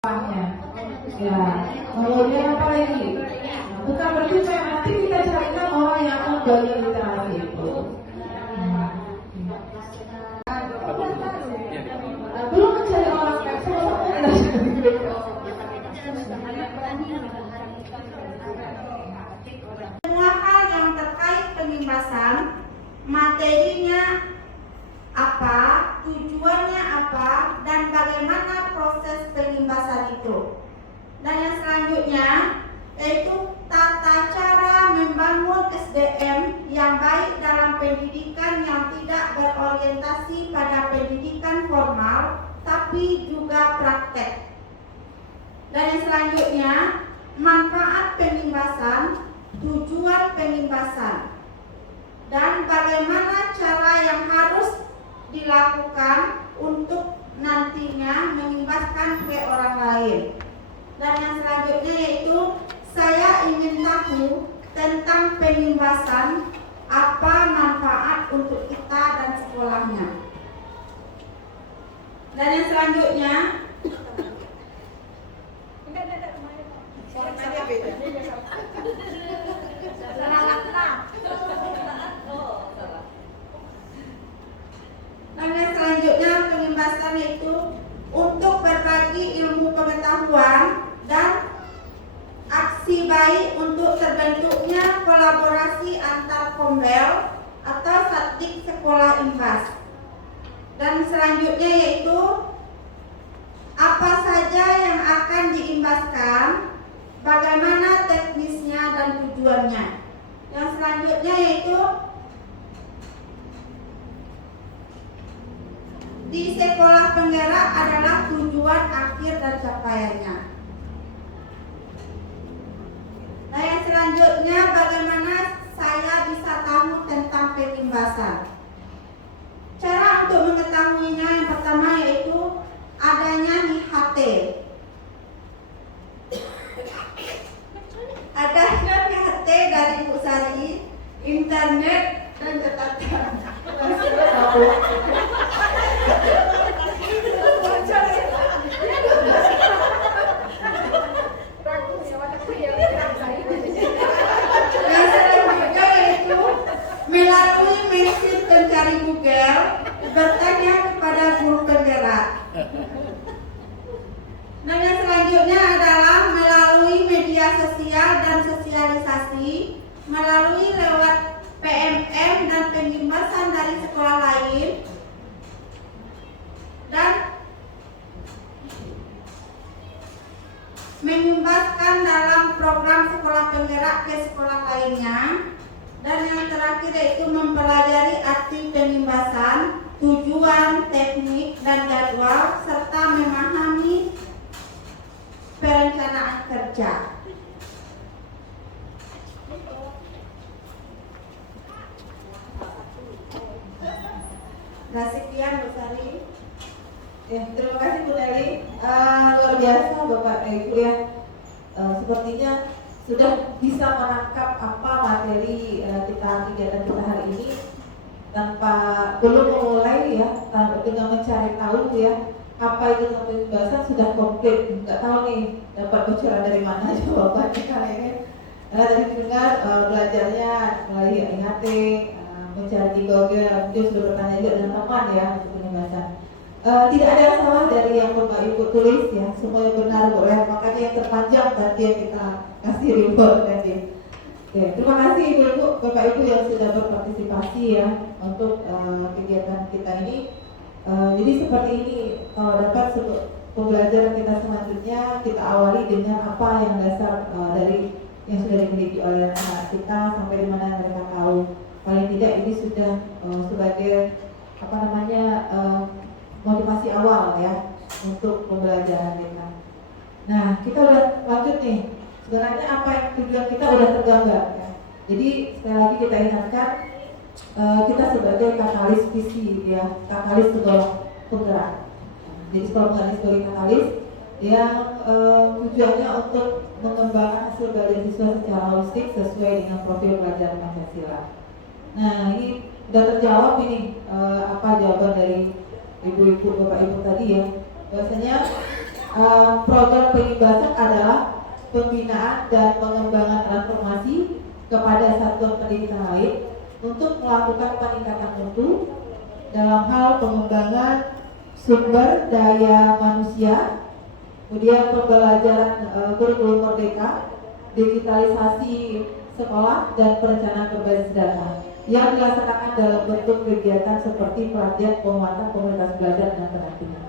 Ya, kemudian apa lagi? Bukan berarti nanti kita carikan orang yang akan belajar literasi itu. Belum mencari orang yang semua hal yang terkait pengimbasan, materinya apa, tujuannya apa, dan bagaimana proses pengimbasan itu. Dan yang selanjutnya yaitu tata cara membangun SDM yang baik dalam pendidikan yang tidak berorientasi pada pendidikan formal tapi juga praktek. Dan yang selanjutnya manfaat pengimbasan, tujuan pengimbasan, dan bagaimana cara yang harus dilakukan untuk nantinya mengimbaskan ke orang lain. Dan yang selanjutnya yaitu saya ingin tahu tentang pengimbasan, apa manfaat untuk kita dan sekolahnya. Dan yang selanjutnya pengimbasan itu untuk berbagi ilmu pengetahuan dan aksi baik untuk terbentuknya kolaborasi antar kombel atau satdik sekolah imbas. Dan selanjutnya yaitu apa saja yang akan diimbaskan, bagaimana teknisnya dan tujuannya. Yang selanjutnya yaitu di sekolah penggerak adalah tujuan akhir dan capaiannya. Nah, yang selanjutnya bagaimana saya bisa tahu tentang pengimbasan. Cara untuk mengetahuinya yang pertama yaitu adanya IHT. Adanya IHT dari Bu Sari, internet dan catatan. Melalui mesin pencari Google, bertanya kepada guru penggerak. Dan yang selanjutnya adalah melalui media sosial dan sosialisasi, melalui lewat PMM dan pengimbasan dari sekolah lain, dan mengimbaskan dalam program sekolah penggerak ke sekolah lainnya. Dan yang terakhir yaitu mempelajari arti pengimbasan, tujuan, teknik, dan jadwal, serta memahami perencanaan kerja. Nah, sekian Bu Sari. Ya, terima kasih Bu Nelly. Luar biasa Bapak Ibu ya. Sepertinya sudah bisa menangkap apa materi kegiatan kita hari ini tanpa belum memulai ya, dengan mencari tahu ya apa itu pembahasan sudah komplit. Nggak tahu nih dapat bocoran dari mana jawabannya kali ini. Karena tadi dengar belajarnya melalui IHT, mencari di Google, mungkin sudah bertanya juga dengan teman ya untuk pembahasan. Tidak ada yang salah dari yang Bapak Ibu tulis ya, semuanya benar boleh. Makanya yang terpanjang tadi yang kita kasih reward tadi. Oke, terima kasih Ibu-Ibu, Bapak Ibu yang sudah berpartisipasi ya untuk kegiatan kita ini. Jadi seperti ini, kalau dapat pembelajaran kita selanjutnya kita awali dengan apa yang dasar dari yang sudah dimiliki oleh anak kita sampai di mana mereka tahu. Paling tidak ini sudah sebagai apa namanya motivasi awal ya untuk pembelajaran kita. Nah, kita udah lanjut nih. Sebenarnya apa yang tujuan kita udah tergambar ya. Jadi sekali lagi kita ingatkan kita sebagai katalis visi ya, katalis sekolah penggerak. Jadi sekolah penggerak sebagai katalis yang tujuannya untuk mengembangkan hasil belajar siswa secara holistik sesuai dengan profil pelajaran Pancasila. Nah, ini udah terjawab ini apa jawaban dari ibu-ibu, bapak-ibu tadi ya. Bahwasanya program pengibasan adalah pembinaan dan pengembangan transformasi kepada satuan pendidikan lain untuk melakukan peningkatan mutu dalam hal pengembangan sumber daya manusia, kemudian pembelajaran kurikulum merdeka, digitalisasi sekolah, dan perencanaan berbasis data yang dilaksanakan dalam bentuk kegiatan seperti pelatihan penguatan komunitas belajar dan pendampingan.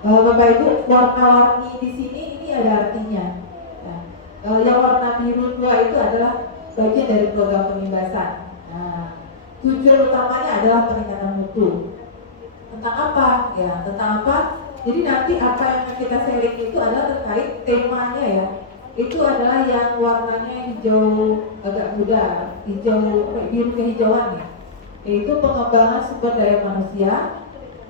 Bapak Ibu, warna-warni di sini ini ada artinya. Ya. Yang warna biru tua itu adalah bagian dari program pengibasan. Nah, tujuan utamanya adalah peningkatan mutu. Tentang apa? Ya, tentang apa? Jadi nanti apa yang kita sharing itu adalah terkait temanya ya. Itu adalah yang warnanya hijau agak muda, hijau biru kehijauan ya. Yaitu pengembangan sumber daya manusia.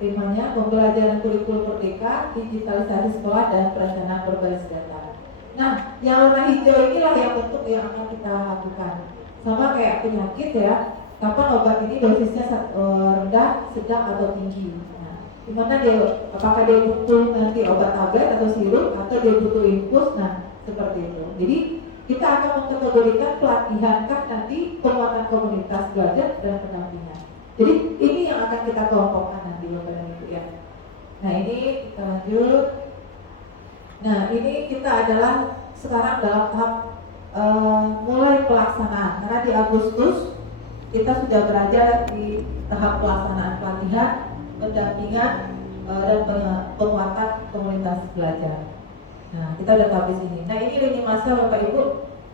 Temanya pembelajaran kurikulum merdeka, digitalisasi sekolah, dan perencanaan berbasis data. Nah, yang warna hijau inilah yang bentuk yang akan kita lakukan. Sama kayak penyakit ya, kapan obat ini dosisnya rendah, sedang, atau tinggi. Nah, dimana dia, apakah dia butuh nanti obat tablet atau sirup, atau dia butuh infus, nah seperti itu. Jadi kita akan mengkategorikan pelatihankah nanti penguatan komunitas belajar dan pendampingan. Jadi ini yang akan kita kelompokkan nanti Bapak dan Ibu ya. Nah ini kita lanjut. Nah ini kita adalah sekarang dalam tahap mulai pelaksanaan. Karena di Agustus kita sudah berada di tahap pelaksanaan pelatihan, pendampingan dan penguatan komunitas belajar. Nah kita udah habis ini. Nah ini lini masa Bapak Ibu,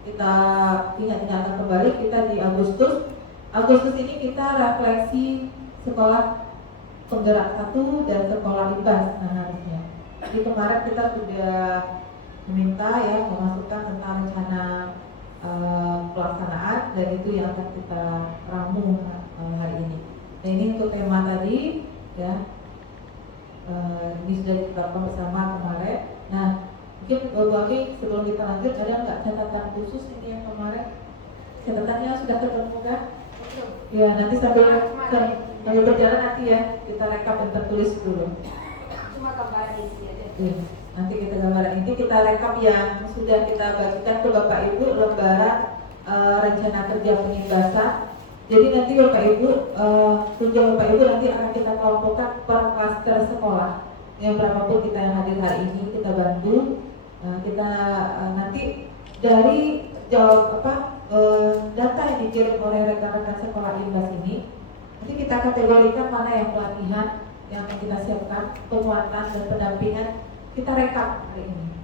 kita ingat-ingatkan kembali kita di Agustus ini kita refleksi sekolah penggerak 1 dan sekolah IPAS. Nah harusnya. Jadi kemarin kita sudah meminta ya memasukkan tentang rencana pelaksanaan, dan itu yang akan kita ramu hari ini. Nah ini untuk tema tadi ya. Ini sudah ditetapkan bersama kemarin. Nah mungkin Bapak sebelum kita lanjut ada nggak catatan khusus ini yang kemarin? Catatannya sudah ketemu kan? Ya nanti sambil berjalan nanti ya kita rekap dan tertulis dulu. Cuma gambaran isi aja. Ya, nanti kita gambaran ini kita rekap yang sudah kita bagikan ke Bapak Ibu lembaran rencana kerja pengibasan. Jadi nanti Bapak Ibu tunjuk Bapak Ibu nanti akan kita kelompokkan per klaster sekolah. Yang berapapun kita yang hadir hari ini kita bantu. Kita nanti dari jawab data yang dikirim oleh rekan-rekan sekolah IPAS ini, nanti kita kategorikan mana yang pelatihan yang akan kita siapkan, penguatan dan pendampingan kita rekap hari ini.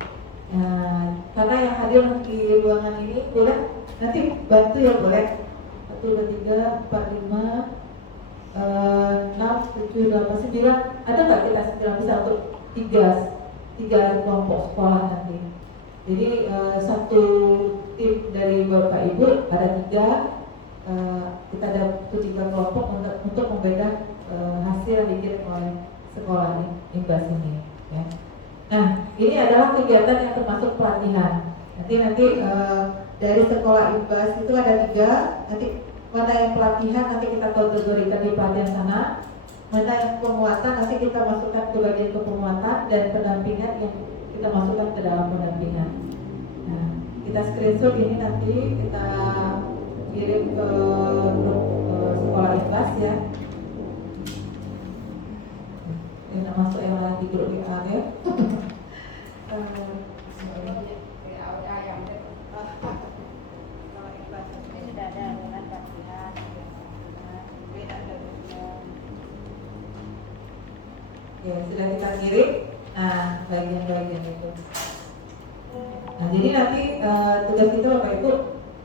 Nah, karena yang hadir di ruangan ini boleh nanti bantu ya, boleh 1, 2, 3, 4, 5, 6, 7, 8, 9. Ada nggak kita 9 bisa untuk 3 kelompok sekolah nanti. Jadi satu tim dari Bapak Ibu ada 3, kita ada 3 kelompok untuk membedah hasil yang dikirim oleh sekolah IPAS ini ya. Nah ini adalah kegiatan yang termasuk pelatihan. Nanti dari sekolah IPAS itu ada 3. Nanti mana yang pelatihan nanti kita kategorikan di pelatihan sana, mana yang penguatan nanti kita masukkan ke bagian penguatan, dan pendampingan yang kita masukkan ke dalam pendampingan. Nah, kita screenshot ini nanti kita kirim ke grup sekolah IPAS ya. Ini masuk yang lagi grup WA ya. Ya sudah kita kirim. Nah bagian-bagian itu. Nah jadi nanti tugas kita Bapak Ibu,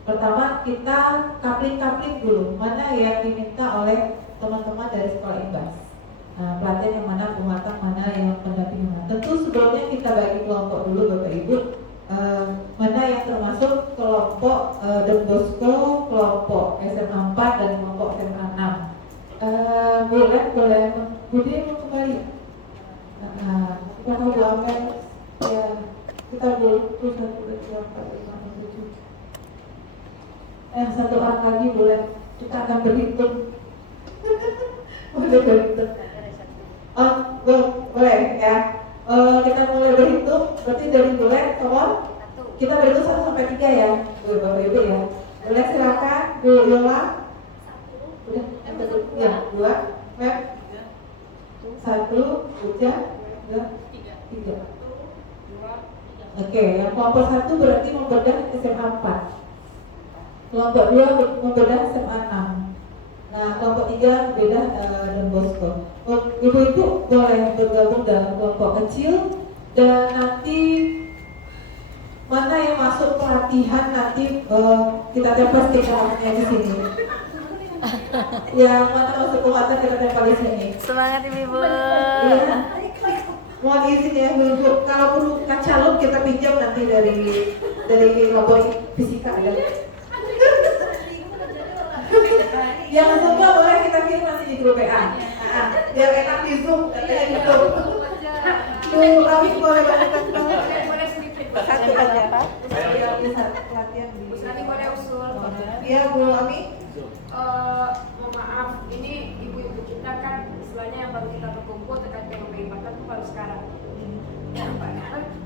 pertama kita kapling dulu mana yang diminta oleh teman-teman dari sekolah IPAS. Pelatihan yang mana, penguatan mana, yang pendampingan. Tentu sebelumnya kita bagi kelompok dulu Bapak Ibu. Mana yang termasuk kelompok Don Bosco, kelompok SMA 4 dan kelompok SMA 6. Boleh Budi mau kembali. Kita mau ambil ya, kita butuh 1, 2, 3, 4, 5, 6, 7. 1 orang lagi boleh, kita akan berhitung. Boleh berhitung. Oh boleh ya. Kita mulai berhitung, berarti dari mulai total kita berhitung 1 sampai 3 ya, Bapak Ibu ya. Boleh silakan, Bu Yola. Udah, ya, 2, Mep, 1, Uja, 2, 3. Oke, yang kelompok 1 berarti membedah SMA 4. Kelompok 2 membedah SMA 6. Nah, kelompok 3 beda Don Bosco. Ibu-ibu boleh bergabung dalam kelompok kecil dan nanti mana yang masuk pelatihan nanti kita tempel stikernya di sini. Yang mana masuk pelatihan kita tempel di sini. Semangat Ibu. Iya. Mohon izin ya Ibu, kalau perlu kacaluk kita pinjam nanti dari kelompok fisika ada. Yang semua boleh kita kirim nanti di grup WA. Biar enak di Zoom katanya gitu. Tuh, kami boleh banyak banget. Satu aja. Pelatihan di. Bu Sani boleh usul. Iya, Bu Ami. Mohon maaf, ini ibu-ibu kita kan istilahnya yang baru kita berkumpul terkait dengan pengibatan itu baru sekarang.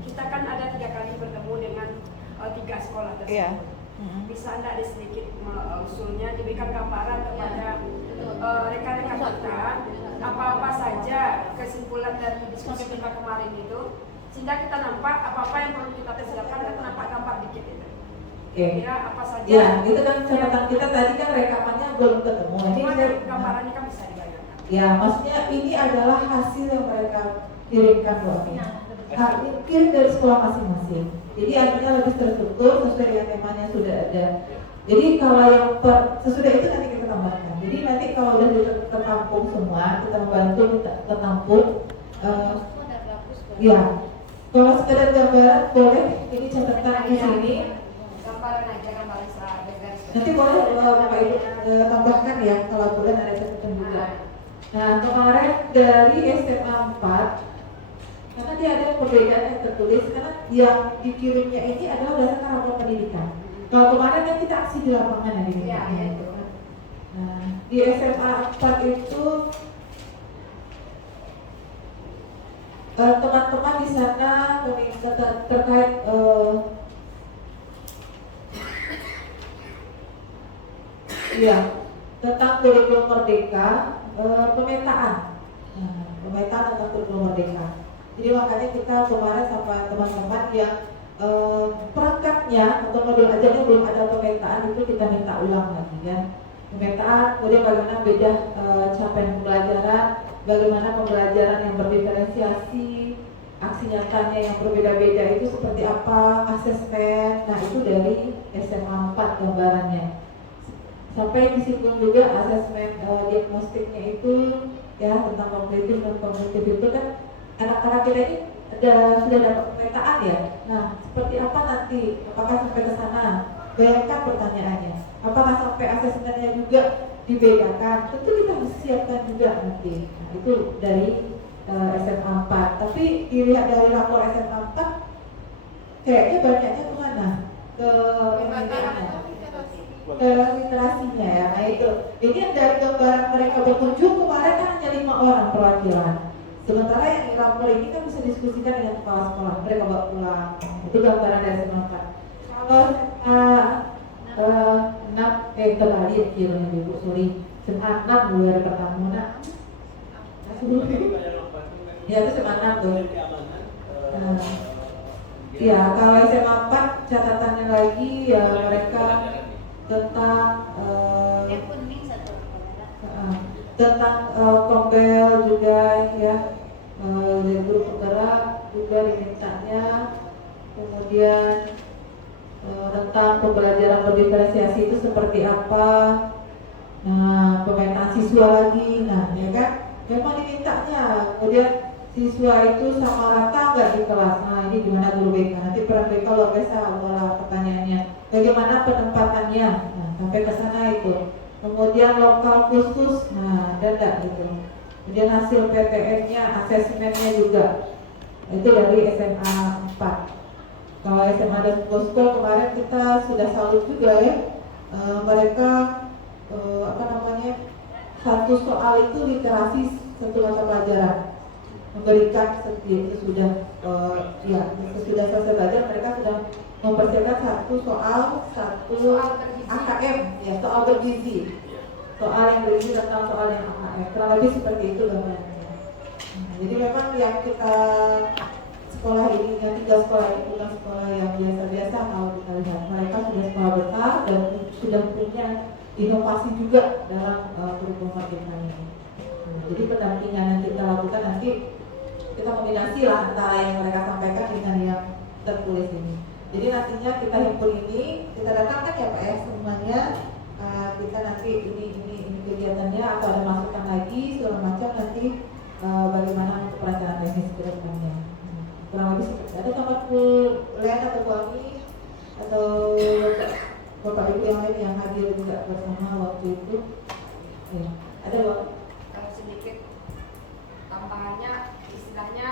Kita kan ada 3 kali bertemu dengan 3 sekolah tersebut. Iya. Bisa anda ada sedikit usulnya diberikan gambaran kepada rekan-rekan kita apa-apa saja kesimpulan dari diskusi kita kemarin itu, sehingga kita nampak apa-apa yang perlu kita persiapkan dan nampak gambar dikit itu. Oke. Kira apa saja? Ya, itu kan catatan kita tadi kan rekamannya belum ketemu. Ini Cuma saya- gambarannya kan bisa dibayangkan. Ya, maksudnya ini adalah hasil yang mereka kirimkan Bu Ami. Kirim dari sekolah masing-masing. Jadi artinya lebih terstruktur sesuai dengan temanya sudah ada. Jadi kalau yang sesudah itu nanti kita tambahkan. Jadi nanti kalau udah tertampung semua, kita membantu tertampung. Ya, kalau sekedar gambaran boleh. Ini catatan di sini. Gambaran aja, gambaran garis. Nanti boleh Bapak Ibu tambahkan ya kalau boleh ada catatan juga. Nah kemarin dari SMA 4 karena dia ada perbedaan yang tertulis karena yang dikirimnya ini adalah berdasarkan rapor pendidikan. Kalau kemarin kan kita aksi di lapangan ya di Iya, itu. Nah di SMA 4 itu teman-teman di sana terkait iya tentang kurikulum merdeka, pemetaan. Nah, pemetaan tentang kurikulum merdeka. Jadi makanya kita kemarin sama teman-teman yang perangkatnya atau modul ajarnya belum ada pemetaan itu kita minta ulang lagi ya. Pemetaan, kemudian bagaimana beda capaian pembelajaran, bagaimana pembelajaran yang berdiferensiasi, aksi nyatanya yang berbeda-beda itu seperti apa, asesmen. Nah itu dari SMA 4 gambarannya. Sampai disinggung juga asesmen diagnostiknya itu ya tentang kognitif dan kognitif itu kan anak-anak kita ini sudah dapat pemetaan ya. Nah seperti apa nanti? Apakah sampai ke sana? Bayangkan pertanyaannya. Apakah sampai asesmennya juga dibedakan? Tentu kita harus siapkan juga nanti. Nah, itu dari SMA 4. Tapi dilihat dari rapor SMA 4 kayaknya banyaknya kemana? Ke literasinya ya. Nah itu. Ini dari gambaran mereka berkunjung kemarin kan hanya 5 orang perwakilan. Sementara yang di rapor ini kan bisa diskusikan dengan kepala sekolah. Mereka bawa pulang. Itu gambaran dari SMA 4. Kalau 6 kembali ya kiranya Ibu, sorry. SMA 6 mulai pertama nak. Ya itu SMA 6 tuh. Ya kalau SMA 4 catatannya lagi ya mereka tentang Kombel juga ya dari grup penggerak juga dimintanya, kemudian tentang pembelajaran berdiferensiasi itu seperti apa. Nah pemetaan siswa lagi, nah ya kan memang dimintanya, kemudian siswa itu sama rata nggak di kelas. Nah ini gimana guru BK, nanti peran BK luar biasa malah pertanyaannya bagaimana penempatannya. Nah sampai ke sana itu, kemudian lokal khusus, nah ada gitu. Kemudian hasil PTN-nya, asesmennya juga itu dari SMA 4. Kalau SMA dan Bosco kemarin kita sudah salut juga ya, mereka satu soal itu literasi satu mata pelajaran. memberikan sesudah sesudah selesai belajar mereka sudah mempersiapkan satu soal bergizi. AKM ya, soal bergizi, soal yang bergizi tentang soal yang AKM, kurang lebih seperti itu gambarnya. Jadi memang yang kita sekolah ini, yang 3 sekolah ini bukan sekolah yang biasa-biasa kalau kita lihat. Mereka sudah sekolah besar dan sudah punya inovasi juga dalam kurikulum merdeka ini. Jadi pendampingan yang kita lakukan nanti kita kombinasi lah antara yang mereka sampaikan dengan yang tertulis ini. Jadi nantinya kita himpun ini, kita datangkan ya Pak ya semuanya. Kita nanti ini kegiatannya atau ada masukan lagi segala macam nanti bagaimana untuk perencanaan teknis ke depannya. Kurang lebih seperti ada tempat lain atau kami atau Bapak Ibu yang lain yang hadir juga bersama waktu itu. Ya, ada Bang? Kalau sedikit tambahannya, istilahnya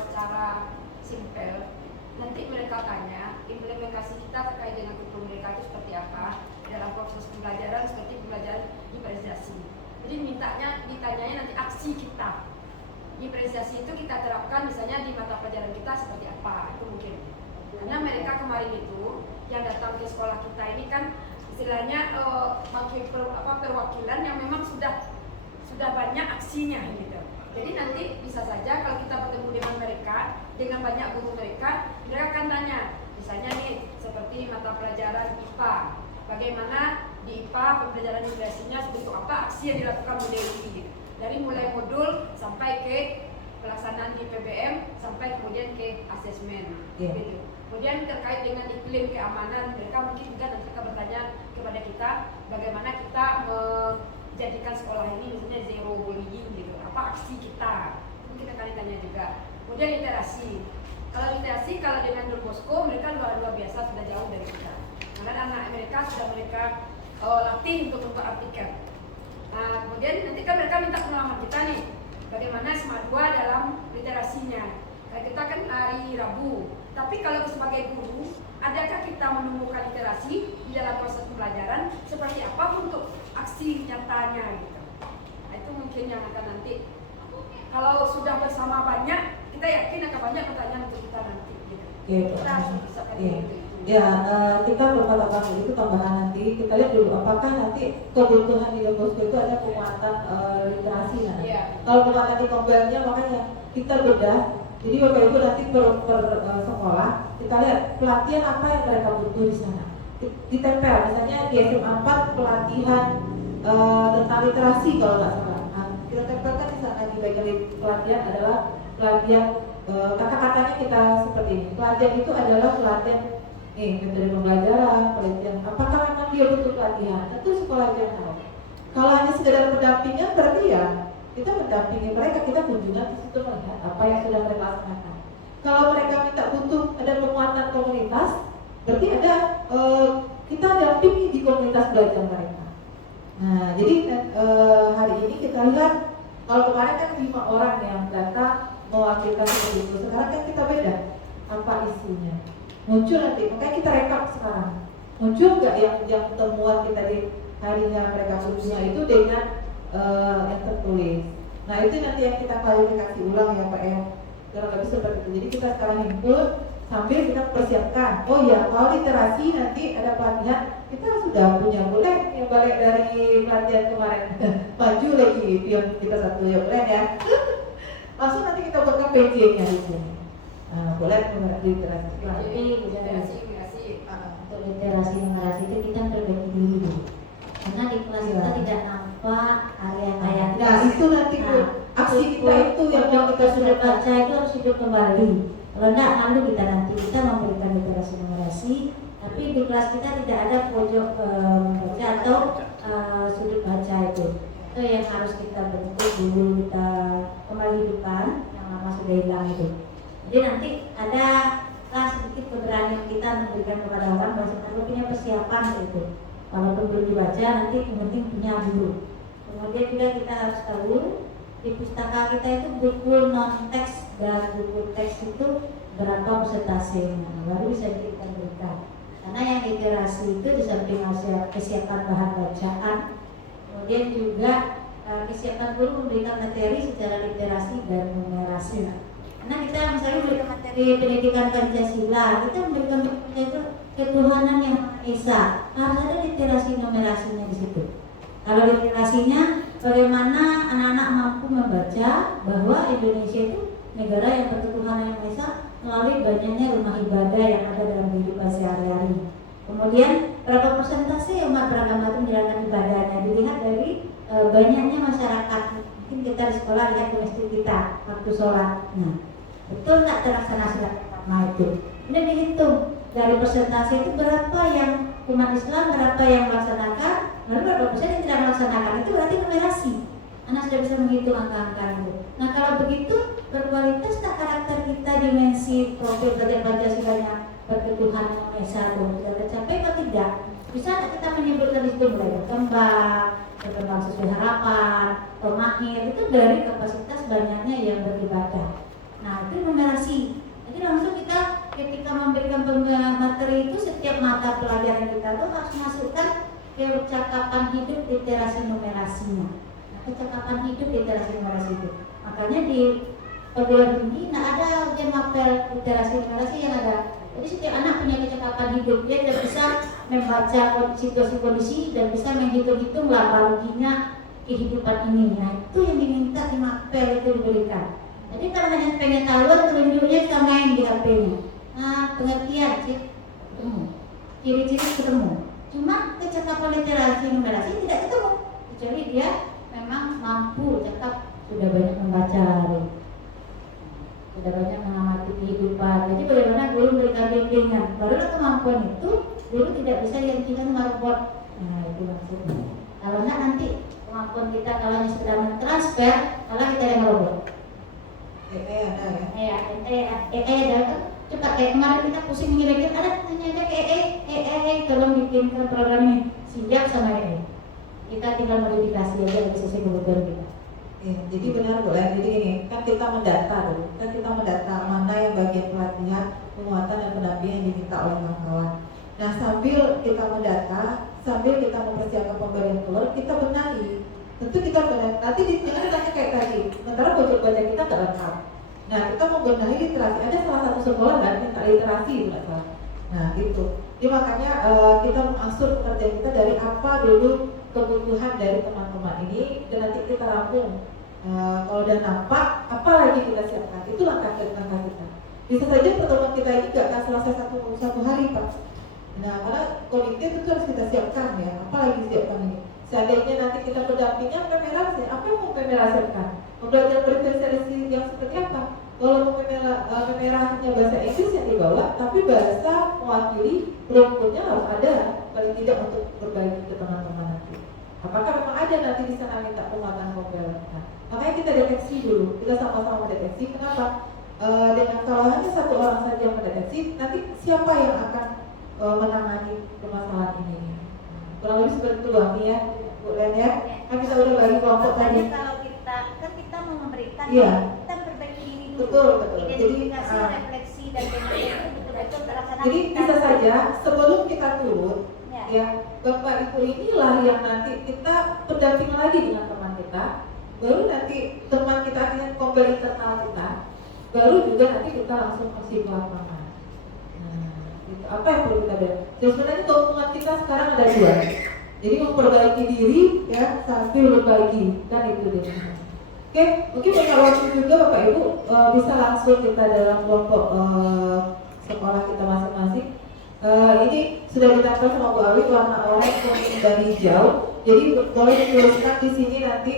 secara simpel, nanti mereka tanya implementasi kita terkait dengan kurikulum mereka itu seperti apa dalam proses pembelajaran seperti pembelajaran diferensiasi. Jadi ditanyanya nanti aksi kita. Diferensiasi itu kita terapkan misalnya di mata pelajaran kita seperti apa, itu mungkin. Karena mereka kemarin itu yang datang ke sekolah kita ini kan istilahnya perwakilan yang memang sudah banyak aksinya gitu. Jadi nanti bisa saja kalau kita bertemu dengan mereka, dengan banyak guru mereka akan tanya, misalnya nih seperti mata pelajaran IPA, bagaimana di IPA pembelajaran migrasinya seperti apa aksi yang dilakukan oleh ini, dari mulai modul sampai ke pelaksanaan di PBM sampai kemudian ke asesmen, gitu. Kemudian terkait dengan iklim keamanan, mereka mungkin juga nanti akan bertanya kepada kita bagaimana kita menjadikan sekolah ini misalnya zero bullying gitu, apa aksi kita, itu kita akan ditanya juga. Kemudian literasi, kalau dengan Don Bosco mereka luar biasa sudah jauh dari kita, karena anak mereka sudah mereka latih untuk memperhatikan. Nah kemudian nanti kan mereka minta pengalaman kita nih, bagaimana SMA 2 dalam literasinya. Nah, kita kan hari Rabu, tapi kalau sebagai guru, adakah kita menemukan literasi di dalam proses pembelajaran seperti apa untuk aksi nyatanya gitu. Nah itu mungkin yang akan nanti, kalau sudah bersama banyak, kita yakin akan banyak pertanyaan untuk kita nanti gitu. Kita harus bisa itu. Ya, kita berkata itu tambahan nanti. Kita lihat dulu apakah nanti kebutuhan di Don Bosco itu ada penguatan literasi nah. Kalau penguatan di Kombelnya makanya kita bedah. Jadi Bapak Ibu nanti per sekolah kita lihat pelatihan apa yang mereka butuh di sana. Ditempel misalnya di SMA 4 pelatihan tentang literasi kalau nggak salah. Nah, kita tempelkan di sana di bagian pelatihan adalah pelatihan kata-katanya kita seperti ini. Pelatihan itu adalah pelatihan metode pembelajaran, pelatihan. Apakah memang dia butuh pelatihan? Tentu sekolah yang tahu. Kalau hanya sekedar pendampingan berarti ya kita mendampingi mereka, kita kunjungan ke situ melihat apa yang sudah mereka laksanakan. Kalau mereka minta butuh ada penguatan komunitas, berarti ada kita dampingi di komunitas belajar mereka. Nah, jadi hari ini kita lihat kalau kemarin kan 5 orang yang datang mewakilkan seperti itu. Sekarang kan kita beda apa isinya. Muncul nanti, makanya kita rekap sekarang. Muncul nggak yang temuan kita di harinya mereka kunjungan itu dengan yang tertulis. Nah itu nanti yang kita klarifikasi ulang ya Pak ya. Kurang lebih seperti itu. Jadi kita sekarang himpun sambil kita persiapkan. Oh ya, kalau literasi nanti ada pelatihan, kita sudah punya boleh yang balik dari pelatihan kemarin maju lagi yang kita satu ya boleh ya. Langsung nanti kita buatkan PJ-nya di sini. Nah, boleh mengerti literasi. Tapi Untuk literasi itu kita berbagi dulu. Karena di kelas kita tidak nampak area-area. Nah itu nanti aksi kita itu yang kita sudah baca itu harus hidup kembali. Kalau enggak, lalu kita memberikan literasi, tapi di kelas kita tidak ada pojok baca atau sudut baca itu yang harus kita bentuk dulu, kita kembali hidupkan yang lama sudah hilang itu. Jadi nanti ada sedikit keberanian kita memberikan kepada orang bahwa kita punya persiapan itu. Walaupun belum dibaca, nanti yang penting punya dulu. Kemudian juga kita harus tahu di pustaka kita itu buku non teks dan buku teks itu berapa persentasenya, baru bisa kita berikan. Karena yang literasi itu di samping kesiapan bahan bacaan, kemudian juga kesiapan guru memberikan materi secara literasi dan numerasi Pancasila. Karena kita misalnya memberikan materi pendidikan Pancasila, kita memberikan itu ketuhanan yang Maha Esa, harus ada literasi numerasinya di situ. Kalau literasinya, bagaimana anak-anak mampu membaca bahwa Indonesia itu negara yang berketuhanan yang Maha Esa melalui banyaknya rumah ibadah yang ada dalam kehidupan sehari-hari. Kemudian berapa persentase umat beragama itu menjalankan ibadahnya dilihat dari banyaknya masyarakat. Mungkin kita di sekolah lihat di masjid kita waktu sholat. Nah, betul nggak terlaksana sholat pertama itu? Ini dihitung dari persentase itu berapa yang umat Islam, berapa yang melaksanakan, lalu berapa persen yang tidak melaksanakan. Itu berarti numerasi. Anak sudah bisa menghitung angka-angka itu. Nah, kalau begitu berkualitas tak karakter kita, dimensi profil belajar Pancasilanya berketuhanan yang Maha Esa itu sudah tercapai atau tidak? Bisa kita menyebutkan di situ mulai berkembang sesuai harapan, pemahir itu dari kapasitas banyaknya yang beribadah. Nah, itu numerasi. Jadi langsung kita ketika memberikan materi itu setiap mata pelajaran kita tuh harus masukkan percakapan hidup literasi numerasinya. Nah, percakapan hidup literasi numerasi itu. Makanya di perguruan tinggi, ada ujian mapel literasi numerasi yang ada. Jadi setiap anak punya kecakapan hidup, dia tidak bisa membaca situasi-kondisi dan bisa menghitung-hitung laba ruginya kehidupan ini. Nah, itu yang diminta di mapel itu diberikan. Jadi kalau hanya pengen tahu, telunjuknya kita main di HP-nya. Nah, pengertian sih ketemu, ciri-ciri ketemu. Cuma kecakapan literasi numerasi tidak ketemu, kecuali dia memang mampu cakap, sudah banyak membaca, sudah banyak mengamati kehidupan. Jadi bagaimana guru memberikan bimbingan, barulah kemampuan itu guru tidak bisa dihentikan robot. Nah, itu maksudnya. Kalau enggak nanti kemampuan kita kalau hanya sekedar mentransfer, malah kita yang robot. ada kan. Coba kayak kemarin kita pusing ngirim ada tanya ke tolong bikinkan program ini, siap sama kita tinggal modifikasi aja lebih sesuai kebutuhan kita. Jadi benar boleh. Jadi ini kan kita mendata dulu, mana yang bagian pelatihan, penguatan dan pendampingan yang diminta oleh kawan-kawan. Nah, sambil kita mendata, sambil kita mempersiapkan pemberian keluar, kita benahi. Tentu kita benahi. Nanti di sini tanya kayak tadi, sementara pojok baca kita nggak lengkap. Nah, kita mau benahi literasi. Ada salah satu sekolah nggak minta literasi, bukan? Nah, gitu. Jadi makanya kita mengatur pekerjaan kita dari apa dulu kebutuhan dari teman-teman ini, dan nanti kita rampung. Kalau udah nampak, apa lagi kita siapkan? Itu langkah kita. Bisa saja pertemuan kita ini nggak akan selesai satu hari, Pak. Nah, karena komite itu harus kita siapkan ya. Apa lagi siapkan ini? Seandainya nanti kita pendampingan pemerah, apa yang mau pemerah siapkan? Pembelajaran berspesialisasi yang seperti apa? Kalau pemerah hanya bahasa Inggris yang dibawa, tapi bahasa mewakili berikutnya harus ada, paling tidak untuk berbagi ke teman-teman nanti. Apakah memang ada nanti di sana minta penguatan pembelajaran? Nah, makanya kita deteksi dulu, kita sama-sama deteksi. Kenapa? Dengan kalau hanya satu orang saja yang mendeteksi, nanti siapa yang akan menangani permasalahan ini? Kurang lebih seperti itu Bang ya, Bu Len ya. Kan kita udah bagi kelompok tadi. Kalau kita mau memberikan, kita perbaiki diri dulu. Betul. Identifikasi, refleksi dan penilaian itu betul-betul terlaksana. Jadi bisa saja sebelum kita turun, ya Bapak Ibu inilah yang nanti kita pendamping lagi dengan teman kita. Baru nanti teman kita akan kembali internal kita. Baru juga nanti kita langsung kasih ke lapangan. Gitu. Apa yang perlu kita lihat? Sebenarnya keuntungan kita sekarang ada dua. Jadi memperbaiki diri ya sambil berbagi, kan itu deh. Oke, mungkin banyak waktu juga Bapak Ibu bisa langsung kita dalam kelompok sekolah kita masing-masing. Ini sudah ditempel sama Bu Awi warna oranye kuning dan hijau. Jadi boleh dituliskan di sini nanti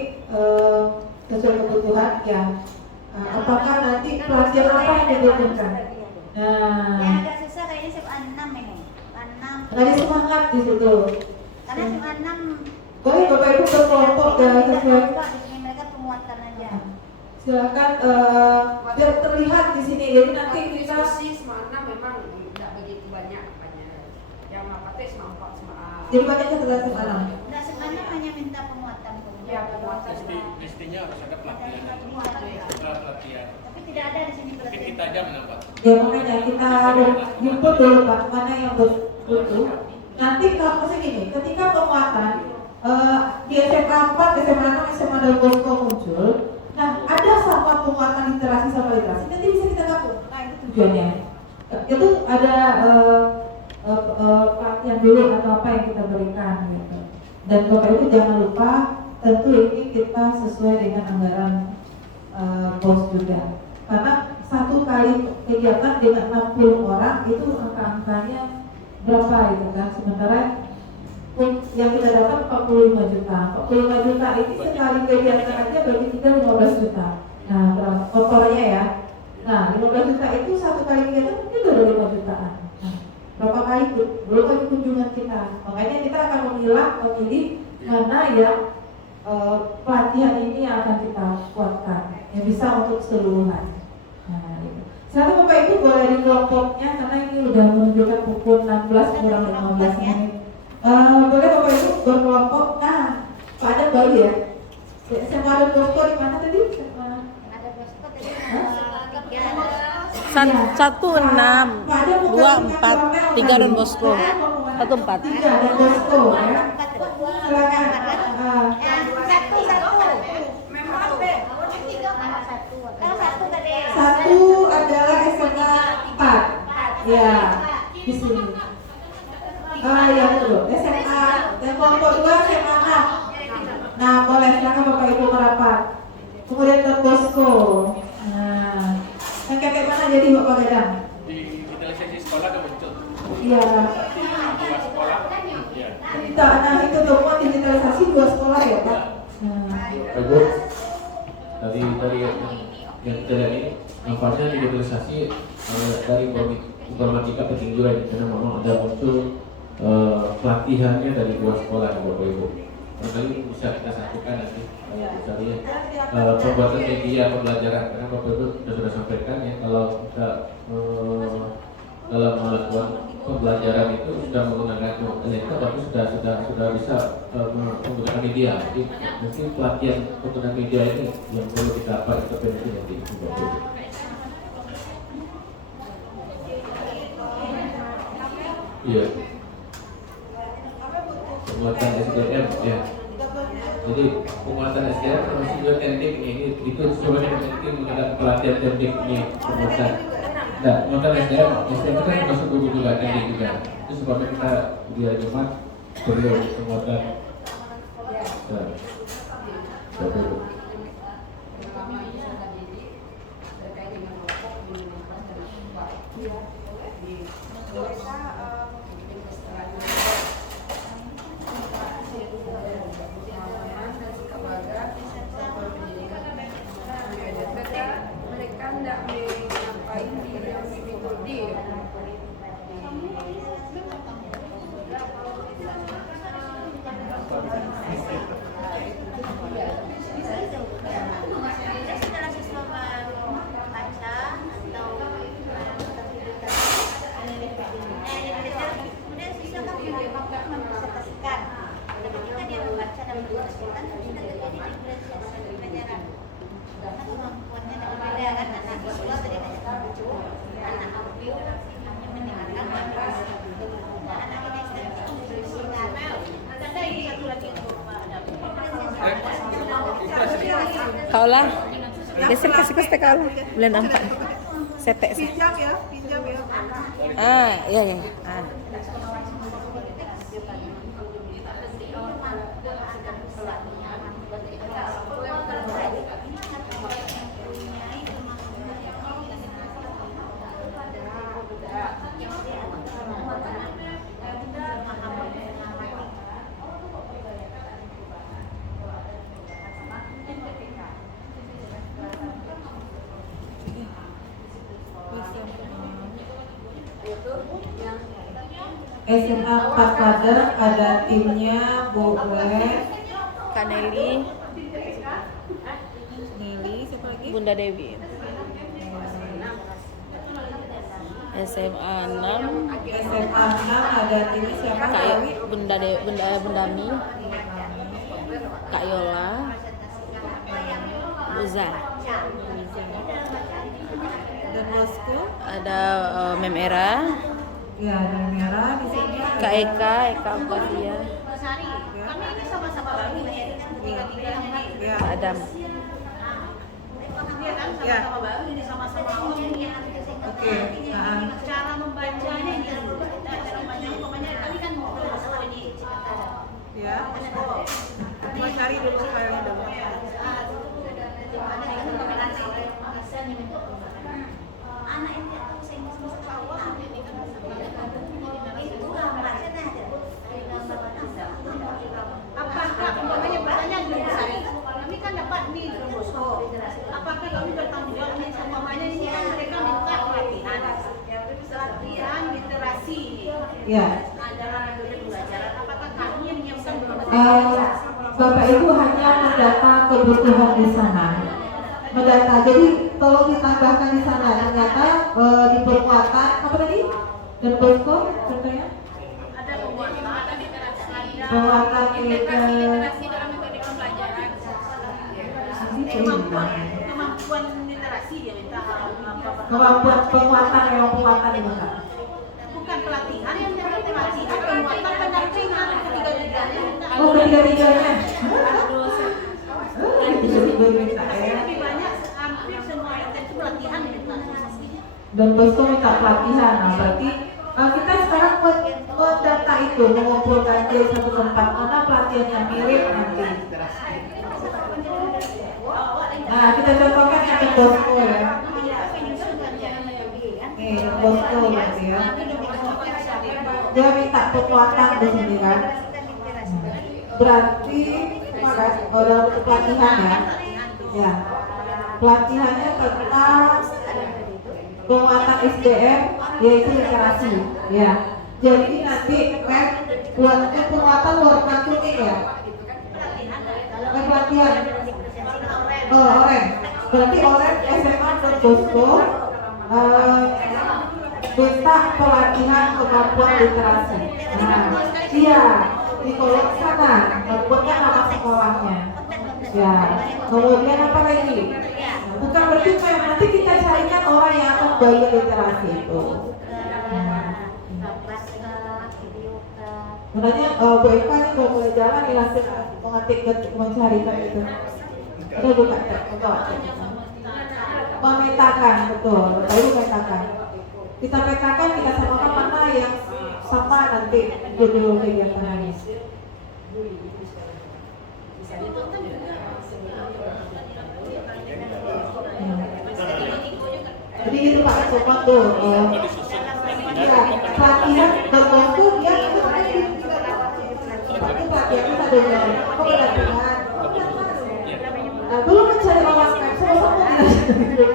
sesuai kebutuhan ya. Apakah nanti pelatihan apa yang dibutuhkan? Nah, yang agak susah kayaknya SMA 6 ini. 6. tadi semangat di situ. Karena SMA 6 Boleh Bapak Ibu berkelompok dan sesuai. di sini mereka penguatan aja. Silakan biar terlihat di sini. Jadi nanti kita diskusi semangat memang tidak begitu banyak yang apa SMA 4 SMA. jadi banyaknya terlihat di mana? Enggak sebenarnya hanya minta penguatan. Ya, penguatan. Mestinya harus ada pelatihan. Pelatihan. Tapi tidak ada di sini Mungkin pelatihan. kita aja mendapat. Ya makanya kita jemput dulu Pak mana yang butuh. Nanti kalau misalnya gini, ketika penguatan di SMA 4, SMA 6, SMA dan Bosco muncul, nah ada sama penguatan literasi sama tujuannya. Itu ada pelatihan dulu atau apa yang kita berikan gitu. Dan Bapak Ibu jangan lupa, tentu ini kita sesuai dengan anggaran BOS juga. Karena satu kali kegiatan dengan 60 orang itu angka-angkanya berapa gitu kan. Sementara yang kita dapat 45 juta. 45 juta ini sekali kegiatan aja bagi kita 15 juta. Nah, kotornya ya. Nah, 15 juta itu satu kali kegiatan mungkin udah 5 jutaan. Nah, berapa kali itu? Belum lagi kunjungan kita. Makanya kita akan memilih mana yang pelatihan ini yang akan kita kuatkan, yang bisa untuk keseluruhan. Nah, itu. Sekarang Bapak Ibu boleh di kelompoknya karena ini udah menunjukkan pukul 16 kurang 15 menit. Boleh Bapak Ibu berkelompok. Nah, Pak Adam baru ya. Sama ada posko di mana tadi? Ada posko tadi. Satu 6, 2 4, 3 dan Bosco. 1 4. 3 dan Bosco ya. Silakan. Satu adalah SMA 4. Ya, di sini. Ya betul. SMA dan kelompok 2 SMA 6. Nah, boleh silakan Bapak Ibu merapat. Kemudian ke Bosco. Nah, yang kakek mana jadi Bapak Gadang? Di digitalisasi sekolah kan muncul. Iya. Di 2 sekolah. Ya. Nah, itu temuan digitalisasi 2 sekolah ya Pak? Nah. Ibu, dari yang kita lihat ini nampaknya digitalisasi dari informatika penting juga ya, karena memang ada muncul pelatihannya dari 2 sekolah ya Bapak Ibu. Barangkali bisa kita satukan nanti bisa lihat pembuatan media pembelajaran, karena Bapak Ibu sudah sampaikan ya kalau kita dalam melakukan pembelajaran itu sudah menggunakan elektronik, tapi sudah bisa menggunakan media. Jadi mungkin pelatihan penggunaan media ini yang perlu kita apa intervensi nanti. Iya. Penguatan SDM ya. Jadi penguatan SDM termasuk juga teknik ini itu sebenarnya penting mengadakan pelatihan teknik ini penguatan. Nah, penguatan SDM itu kan masuk gugur juga teknik juga. Itu sebabnya kita di Jumat perlu penguatan. Mereka tidak menyampaikan di Setelah siswa baca atau kemudian siswa kan mempresentasikan. Ketika dia membaca dan mempresentasikan, kita terjadi diferensiasi pelajaran. Karena kemampuannya berbeda kan, anak visual tadi banyak membaca, anak audio hanya mendengarkan dan anak kinestetik mempresentasikan. Ada ini satu lagi yang Kaulah. Geser kasih ke kaulah. Boleh nampak. Setek sih. Pinjam ya. Iya. SMA 4 Padang ada timnya Bu Wen, Kaneli, Nili, siapa lagi? Bunda Dewi. SMA 6 SMA 6 ada timnya siapa? Kak Bundami, Kak Yola, Uza. Dan Bosco? Ada Mem Era, Ya, dan merah di sini. Kak Eka Ampasya, kami ini sama-sama baru ya, tiga-tiga ini. Ya. Pak Adam. Iya kan, sama-sama baru ini sama-sama awal ini. Oke. Cara membacanya ini cara membacanya umpamanya kami kan mau ini Ya. Coba cari dulu filenya dulu. anak ini tahu saya itu gambarnya ada. Apakah umpamanya pertanyaan dulu Sari? Kami kan dapat nih Roboso. Apakah kami bertanggung jawab nih umpamanya ini kan mereka minta pelatihan literasi nih. Ya. Nah, dalam metode pembelajaran apakah kami yang menyiapkan Bapak Ibu hanya mendata kebutuhan di sana. Mendata. Jadi tolong ditambahkan di sana. Ternyata di penguatan apa tadi? Dan posko contohnya? ada penguatan, ada literasi, Penguatan literasi dalam metode pembelajaran. Kemampuan literasi dia minta kemampuan penguatan yang penguatan itu Kak. bukan pelatihan yang minta pelatihan penguatan pendampingan ketiga-tiganya minta Oh ketiga-tiganya. Itu juga minta ya. lebih banyak hampir semua itu pelatihan minta Dan posko minta pelatihan. Nah, berarti kita sekarang mendata itu mengumpulkan di satu tempat mana pelatihan yang mirip nanti. Nah kita contohkan yang di posko ya. Nih posko berarti ya. Dia minta kekuatan di sini kan. Berarti dalam bentuk pelatihan ya. Ya. Pelatihannya tentang penguatan SDM yaitu literasi ya. Jadi nanti buatnya penguatan warna kuning ya. Pelatihan. Oh, orange. Berarti orange SMA dan Bosco minta pelatihan kemampuan literasi. Nah, iya di kolom sana membuatnya nama sekolahnya. Ya. Kemudian apa lagi? Bukan berarti nanti kita carikan orang yang akan bayar literasi itu. Makanya Bu Eka ini kalau mulai jalan nih langsung mengetik mencarikan itu. Ada bukan? Memetakan betul. Baru memetakan. Kita petakan, kita samakan mana yang sama nanti judul kegiatan ini. Jadi itu Pak Sopan tuh. Ya, pelatihan dokter tuh dia itu pelatihan kita ada pelatihan. Belum mencari orang sama-sama tidak.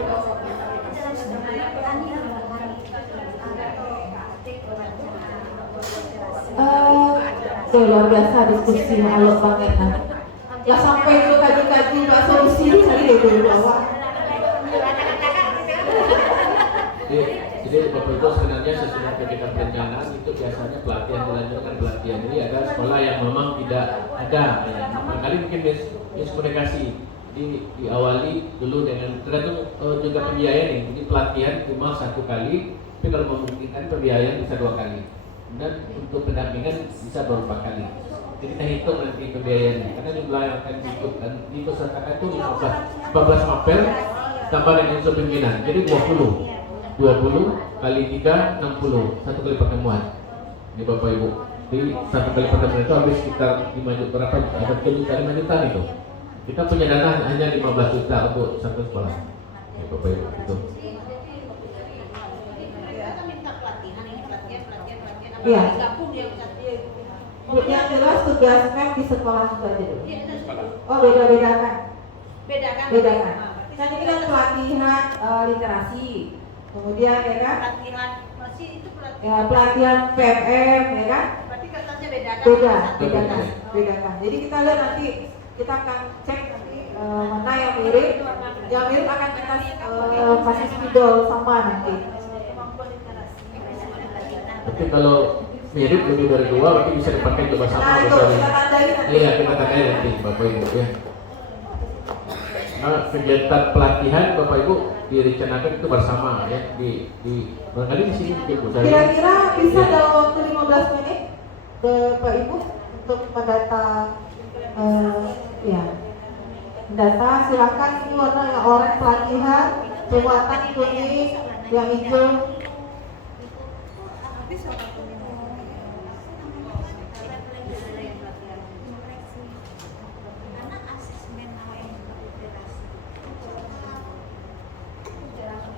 Luar biasa diskusinya alot banget nah. Ya sampai itu kaji-kaji nggak solusi cari deh dulu bawah. Jadi Bapak Ibu sebenarnya sesudah kegiatan perencanaan itu biasanya pelatihan dilanjutkan pelatihan ini ada sekolah yang memang tidak ada ya. Barangkali mungkin miskomunikasi diawali dulu dengan tergantung juga pembiayaan nih. Jadi pelatihan cuma 1 kali, tapi kalau memungkinkan pembiayaan bisa 2 kali. Dan untuk pendampingan bisa beberapa kali. Jadi kita hitung nanti pembiayaannya karena jumlah yang akan diikut dan dipesertakan itu 14 mapel tambah dengan unsur pimpinan. Jadi 20 kali 3 60 1 kali pertemuan. Ini Bapak Ibu. Jadi 1 kali pertemuan itu habis sekitar 5 juta berapa? Ada 5 juta itu. Kita punya dana hanya 15 juta untuk satu sekolah. Ya Bapak Ibu itu. Iya. Yang jelas tugas MEM di sekolah itu aja dulu. Oh beda-bedakan. Bedakan. Kan ini kan pelatihan literasi, kemudian ya kan? Pelatihan PMM ya kan? Berarti kertasnya bedakan. Bedakan. Jadi kita lihat nanti kita akan cek nanti mana yang mirip. Yang mirip akan kita kasih spidol sama nanti. Tapi kalau mirip lebih dari 2 berarti bisa dipakai coba sama. Nah itu kita tandai nanti. Iya kita tandai nanti Bapak Ibu ya. Nah, kegiatan pelatihan Bapak Ibu direncanakan itu bersama ya di barangkali di sini mungkin Bu Sari. Kira-kira bisa Ya. dalam waktu 15 menit Bapak Ibu untuk mendata ya. Data silakan ini warna yang orange pelatihan, penguatan kuning, yang hijau.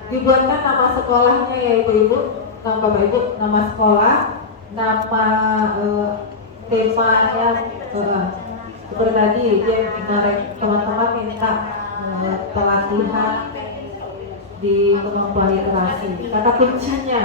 Dibuatkan nama sekolahnya ya ibu-ibu, nama bapak ibu, nama sekolah, nama temanya seperti tadi dia teman-teman minta pelatihan di kemampuan literasi, kata kuncinya.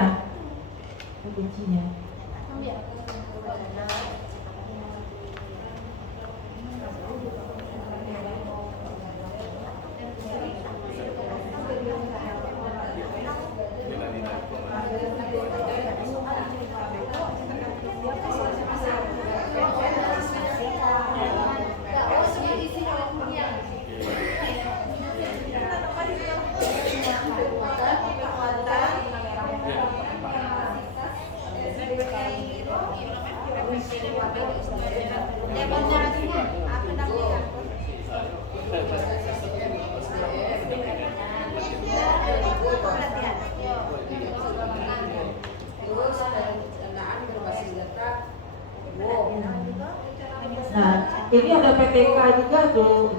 Nah, ini ada PTK juga tuh,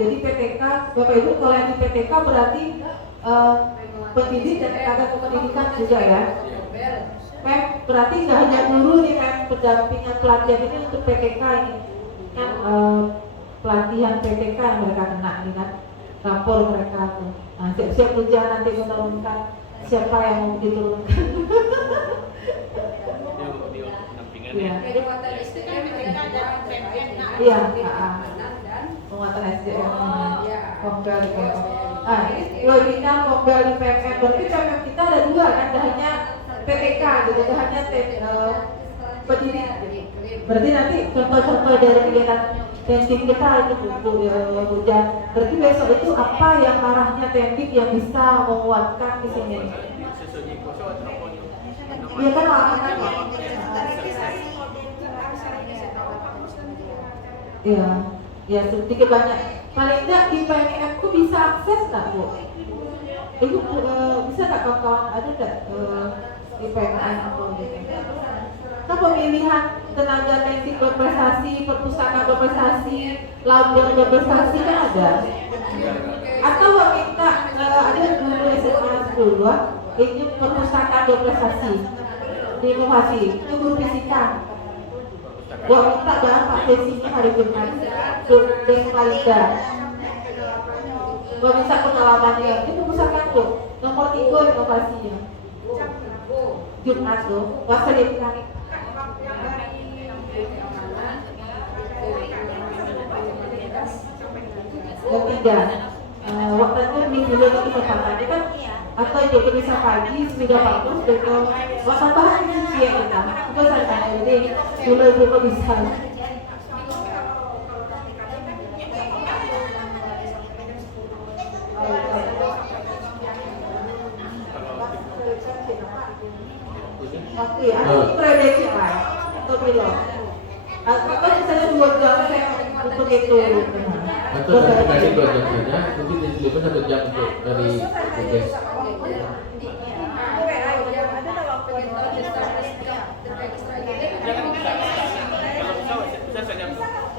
jadi PTK, Bapak Ibu kalau yang di PTK berarti pendidik dan tenaga kependidikan juga ya. Mem, berarti nggak hanya guru nih mem, pendampingan pelatihan ini untuk PTK ini kan pelatihan PTK yang mereka kena ini kan, rapor mereka tuh. Nah, siap-siap ujian nanti menurunkan siapa yang mau diturunkan. Iya. Iya, penguatan SDM, Kombel di PMM. Nah, webinar Kombel di PMM, berarti PMM kita ada dua kan, hanya PTK, gitu, hanya pendidik. Berarti nanti contoh-contoh dari kegiatan tendik kita itu hujan. Berarti besok itu apa yang arahnya tendik yang bisa menguatkan di sini? Iya kan arahnya. Ya sedikit banyak. Paling tidak di PMM ku bisa akses nggak bu? Ibu bisa nggak kawan-kawan ada nggak di PMM atau gitu? Kan pemilihan tenaga teknik berprestasi, perpustakaan berprestasi, lamber berprestasi kan ada. Atau minta ada guru SMA dulu, ini perpustakaan berprestasi, di inovasi, itu guru fisika. Gua minta Pak sesinya hari Jumat dengan Malida. Gua minta pengalamannya. Itu perpustakaan tuh nomor 3 inovasinya. Jumat tuh, wassalam. Ketiga, waktu itu minggu dulu kita pakai kan, atau itu bisa pagi sudah bagus, itu waktu bahan ini ya kita. Itu saya jadi dulu bisa. Oke, atau prediksi lah, atau belum? Atau misalnya 2 jam saya untuk itu. Atau dikasih 2 jam saja, mungkin disebutkan 1 jam untuk dari tugas.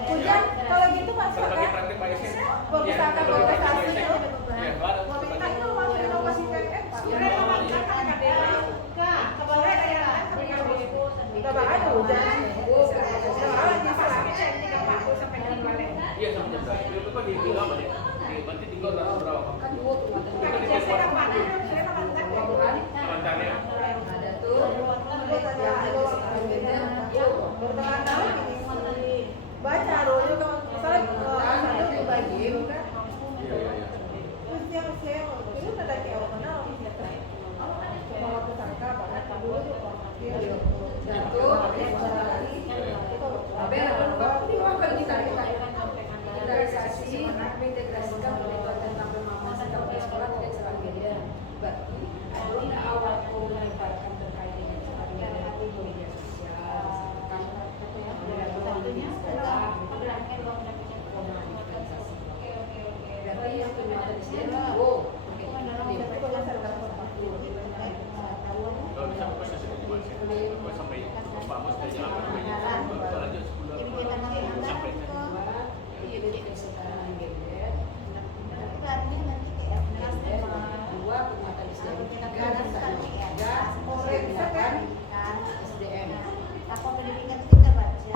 Hujan, kalau gitu masalah perpustakaan berprestasi itu meminta itu masuk inovasi PMM Pak. Ada hujan. Iya sama jam berapa? Itu kan di apa deh? Nanti tinggal berapa? Kan dua tuh. Komentarnya. Ada tuh. Baca dulu kalau misalnya dibagi kan. Iya. Terus yang saya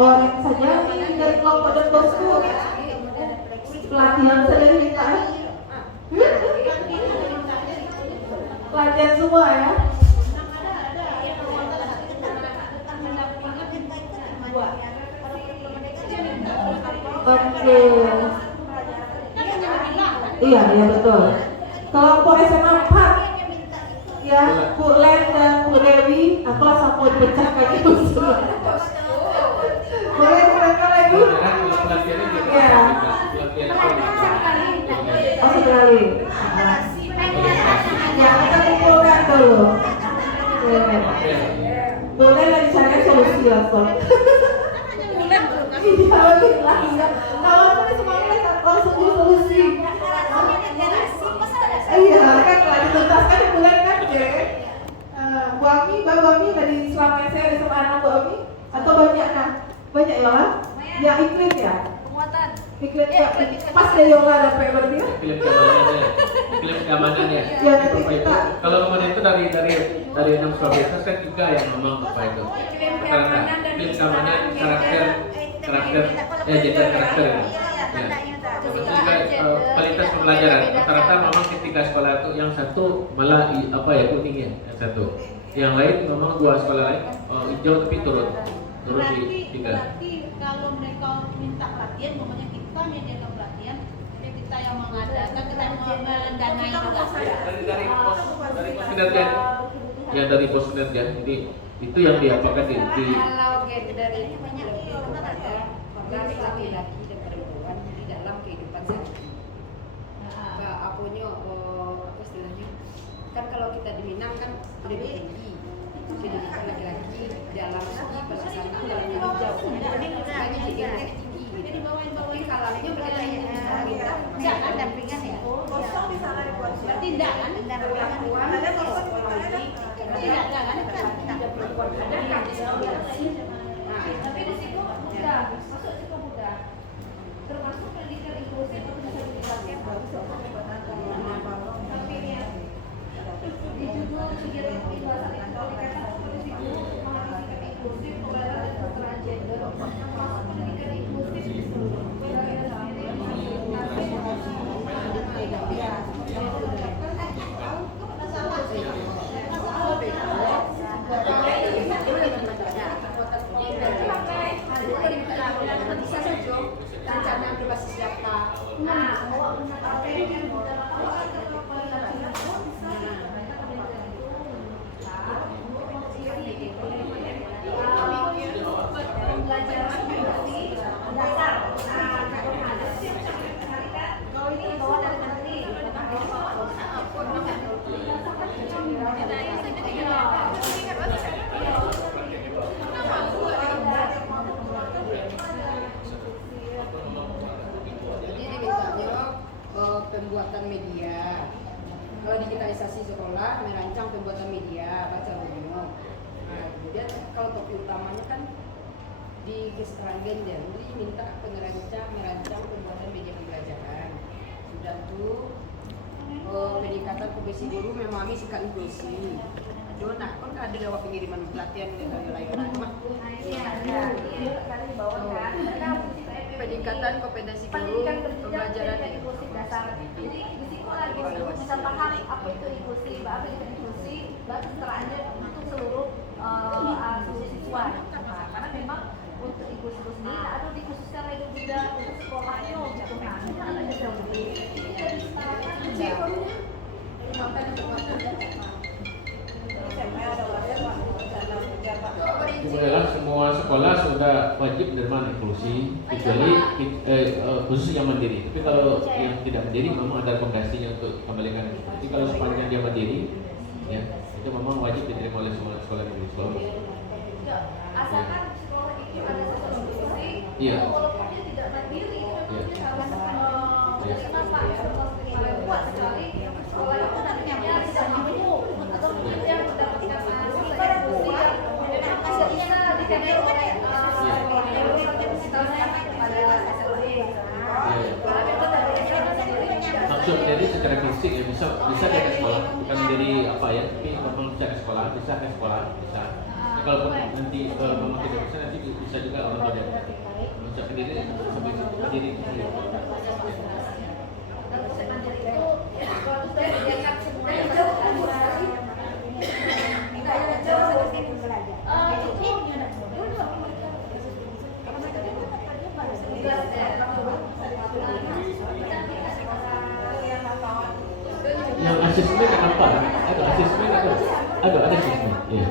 orang saja dari kelompok dan bosku pelatihan saja diminta. Pelatihan semua ya. Oke. Iya betul. Kelompok SMA 4 ya, Bu Len dan Bu Dewi, aku langsung mau dipecahkan itu semua. Boleh mereka lagi? Ya. Oh sekali. Ya kita kumpulkan dulu. Boleh lagi cari solusi ya, Sob. Iya, lagi. Kawan ini semuanya langsung solusi. Iya kan kalau dituntaskan bulan kan deh. Bu Ami, Mbak Ami tadi selama saya sama anak Bu Ami atau banyak banyak ya lah. Ya iklim ya. Iklim ya. Pas ya Yola dapat berarti ya. Iklim keamanan ya. Ya nanti kita. Kalau kemarin itu dari 6 Surabaya kan juga yang ngomong apa itu. Karena iklim keamanan karakter gender karakter ya. Betul juga kualitas pembelajaran. Rata-rata memang ketika sekolah itu yang satu malah kuning ya, yang satu. Yang lain memang dua sekolah lain hijau tapi turun di 3. Berarti kalau mereka minta pelatihan, namanya kita menyediakan pelatihan, jadi kita yang mengadakan, kita mendanai juga. Dari pos kinerja, ya dari pos kinerja. Jadi itu yang diapakan di Kalau gender ini banyak laki-laki dan perempuan di dalam kehidupan sehari-hari. Apunya apa istilahnya? Kan kalau kita di Minang kan lebih tinggi pendidikan laki-laki dalam segi pelaksanaan dalam hidup jauh. Makanya gendernya tinggi. Jadi tapi kalanya mereka minta Jangan dampingan ya. Kosong di sana di kuasa. Berarti tidak kan? perempuan Ada kosong di mana? Tidak, jangan kan? ada kan diskriminasi. Nah, Tapi di situ mudah, masuk situ mudah. Termasuk pendidikan inklusif itu bisa dipakai tapi ya di judul kegiatan pembahasan komunikasi seperti itu memahami sikap inklusif, pembelajaran dan kesetaraan gender, termasuk pendidikan inklusif di seluruh bisa saja rencana berbasis data. Jadi dimintanya pembuatan media. Kalau digitalisasi sekolah merancang pembuatan media baca umum. Nah, kemudian kalau topik utamanya kan di kesetaraan gender, jadi minta merancang pembuatan media pembelajaran. Sudah tuh peningkatan kompetensi guru memahami sikap inklusi. Nah, kan ada lewat pengiriman pelatihan ke wilayah mah. Peningkatan kompetensi guru pembelajaran inklusif dasar. Jadi di situ lagi bisa paham apa itu inklusi, apa itu inklusi, baru kesetaraannya untuk seluruh siswa. Karena memang untuk inklusi itu sendiri ada dikhususkan lagi juga untuk sekolahnya gitu. Nah, itu ada jadi Kemudian semua sekolah sudah wajib menerima inklusi kecuali khusus yang mandiri. Tapi kalau yang tidak mandiri memang ada rekomendasinya untuk kembalikan. Jadi kalau sepanjang dia mandiri, ya itu memang wajib diterima oleh semua sekolah negeri sekolah. asalkan sekolah itu ada sesuatu inklusi, Iya. walaupun dia tidak mandiri, itu memang dia harus kenapa paling kuat sekali sekolah itu nantinya tidak mampu atau mungkin dia mendapatkan inklusi yang masih bisa dijaga oleh Maksud menjadi secara fisik ya bisa ke sekolah, bukan menjadi apa ya, tapi memang bisa ke sekolah, bisa. Ya. kalau nanti memang tidak bisa, nanti bisa juga orang tidak bisa sendiri sampai sendiri. Yang asesmen apa? Ada asesmen atau ada asesmen? Iya.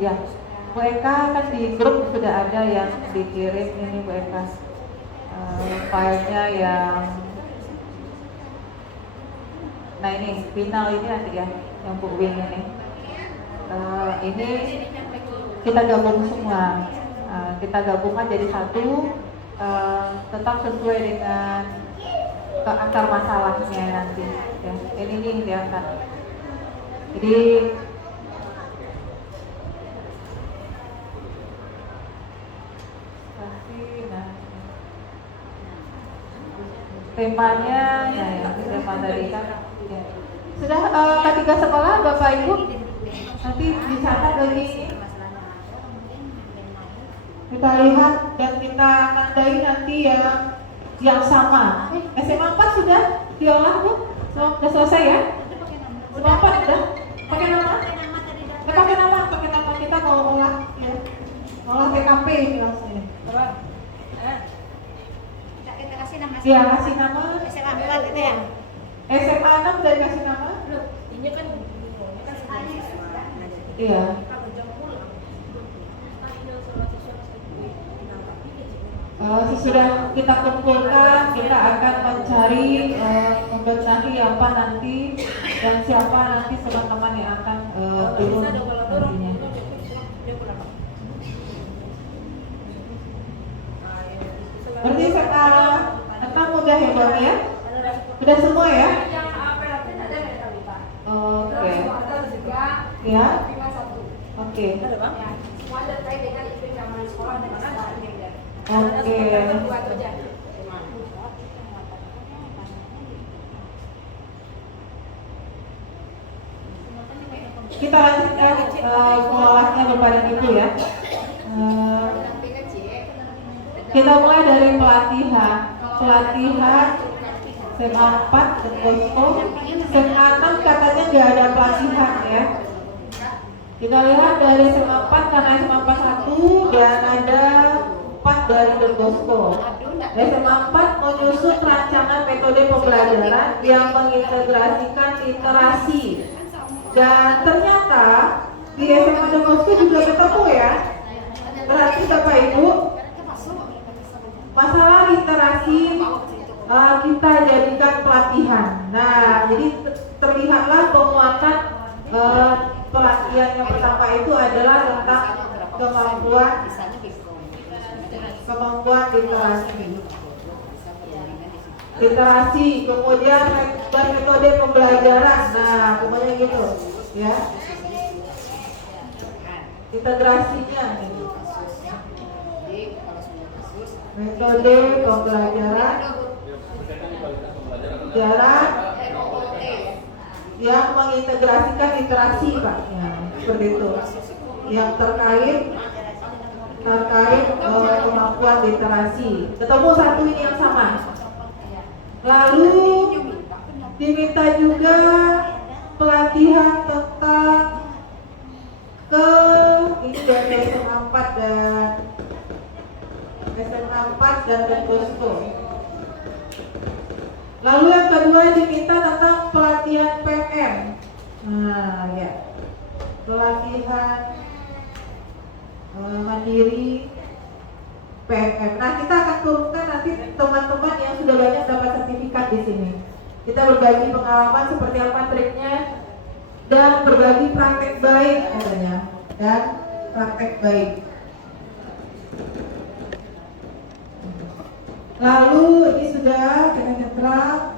Ya, Bu Eka kan di grup sudah ada yang dikirim ini Bu Eka, filenya yang, nah ini final ini nanti ya, yang Bu Wing ini, ini kita gabung semua, kita gabungkan jadi satu, tetap sesuai dengan akar masalahnya nanti, ya. Ini nih diangkat, jadi temanya, ya, tema tadi kan ya. Sudah ketiga sekolah Bapak Ibu nanti dicatat lagi, kita lihat dan kita tandai nanti yang sama. SMA 4 sudah diolah Bu? Sudah selesai ya? SMA 4 sudah? Pakai nama? Pakai nama kita kalau olah ya. Olah TKP ini maksudnya. Iya, kasih nama. SMA 4 itu ya? SMA 6 dari kasih nama? Ini kan Iya. Sesudah kita kumpulkan, kita akan mencari membenahi apa nanti dan siapa nanti teman-teman yang akan turun nantinya. Berarti sekarang tentang mudah ya Bang ya? Udah semua ya? Oke. Ya. Oke. Oke. Kita lanjutkan pengolahnya Bapak dan Ibu ya. Kita mulai dari pelatihan SMA 4 dan Posko. SMA 6 katanya nggak ada pelatihan ya. Kita lihat dari SMA 4 karena SMA 4 1 dan ada 4 dari Don Bosco. SMA 4 menyusun rancangan metode pembelajaran yang mengintegrasikan literasi. Dan ternyata di SMA Don Bosco juga ketemu ya. Berarti Bapak Ibu, masalah literasi kita jadikan pelatihan. Nah, jadi terlihatlah penguatan pelatihan yang pertama itu adalah tentang kemampuan literasi. literasi, kemudian dan metode pembelajaran. Nah, semuanya gitu, ya. Integrasinya gitu. Metode pembelajaran yang mengintegrasikan literasi, Pak. Ya, seperti itu. Yang terkait kemampuan literasi. Ketemu satu ini yang sama. Lalu diminta juga pelatihan tentang ini dari SMA 4 dan Don Bosco. Lalu yang kedua diminta tentang pelatihan PMM. Nah, ya. Pelatihan mandiri PMM. Nah, kita akan turunkan nanti teman-teman yang sudah banyak dapat sertifikat di sini. Kita berbagi pengalaman seperti apa triknya dan berbagi praktek baik katanya. Dan praktek baik. Lalu ini sudah netral.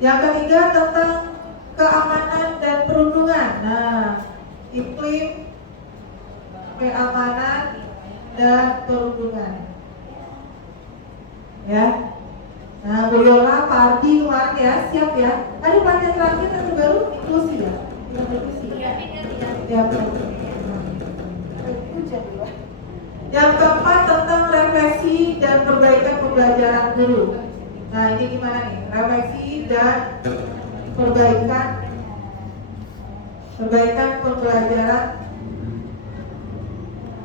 Yang ketiga tentang keamanan dan perundungan. Nah, iklim, keamanan dan perundungan. Ya. Nah, Bu Yola, Pak Ardi kemarin ya, siap ya. Tadi pelatihan terakhir yang terbaru inklusi ya. Inklusi. Ya, yang keempat tentang refleksi dan perbaikan pembelajaran guru. Nah, ini gimana nih? Refleksi dan perbaikan pembelajaran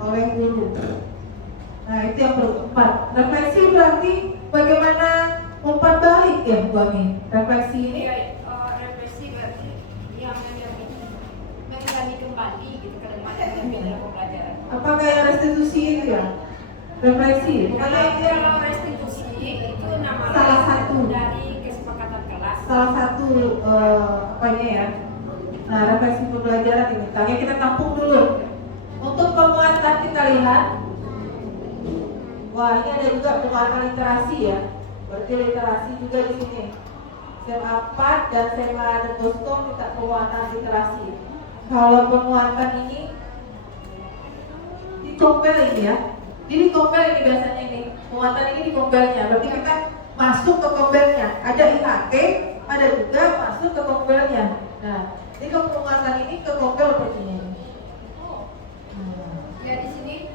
oleh guru. Nah, itu yang keempat. Refleksi berarti bagaimana umpan balik ya, Bu Ami? Refleksi ini Refleksi berarti yang menggali kembali gitu ke depan dalam pembelajaran. apakah yang restitusi itu ya? Refleksi. Karena itu Kalau restitusi itu nama Salah satu. dari kesepakatan kelas. salah satu apanya ya. Nah, refleksi pembelajaran ini. Tanya kita tampung dulu. Untuk penguatan kita lihat. Wah, ini ada juga penguatan literasi ya. Berarti literasi juga di sini. SMA 4 dan SMA Don Bosco kita penguatan literasi. Kalau penguatan ini dikompel ini ya. Ini dikompel ini biasanya ini. Penguatan ini di kompelnya. Berarti kita masuk ke kompelnya. Ada IHT, ada juga masuk ke kompelnya. Nah, ini penguatan ini ke kompel sepertinya. Ya di sini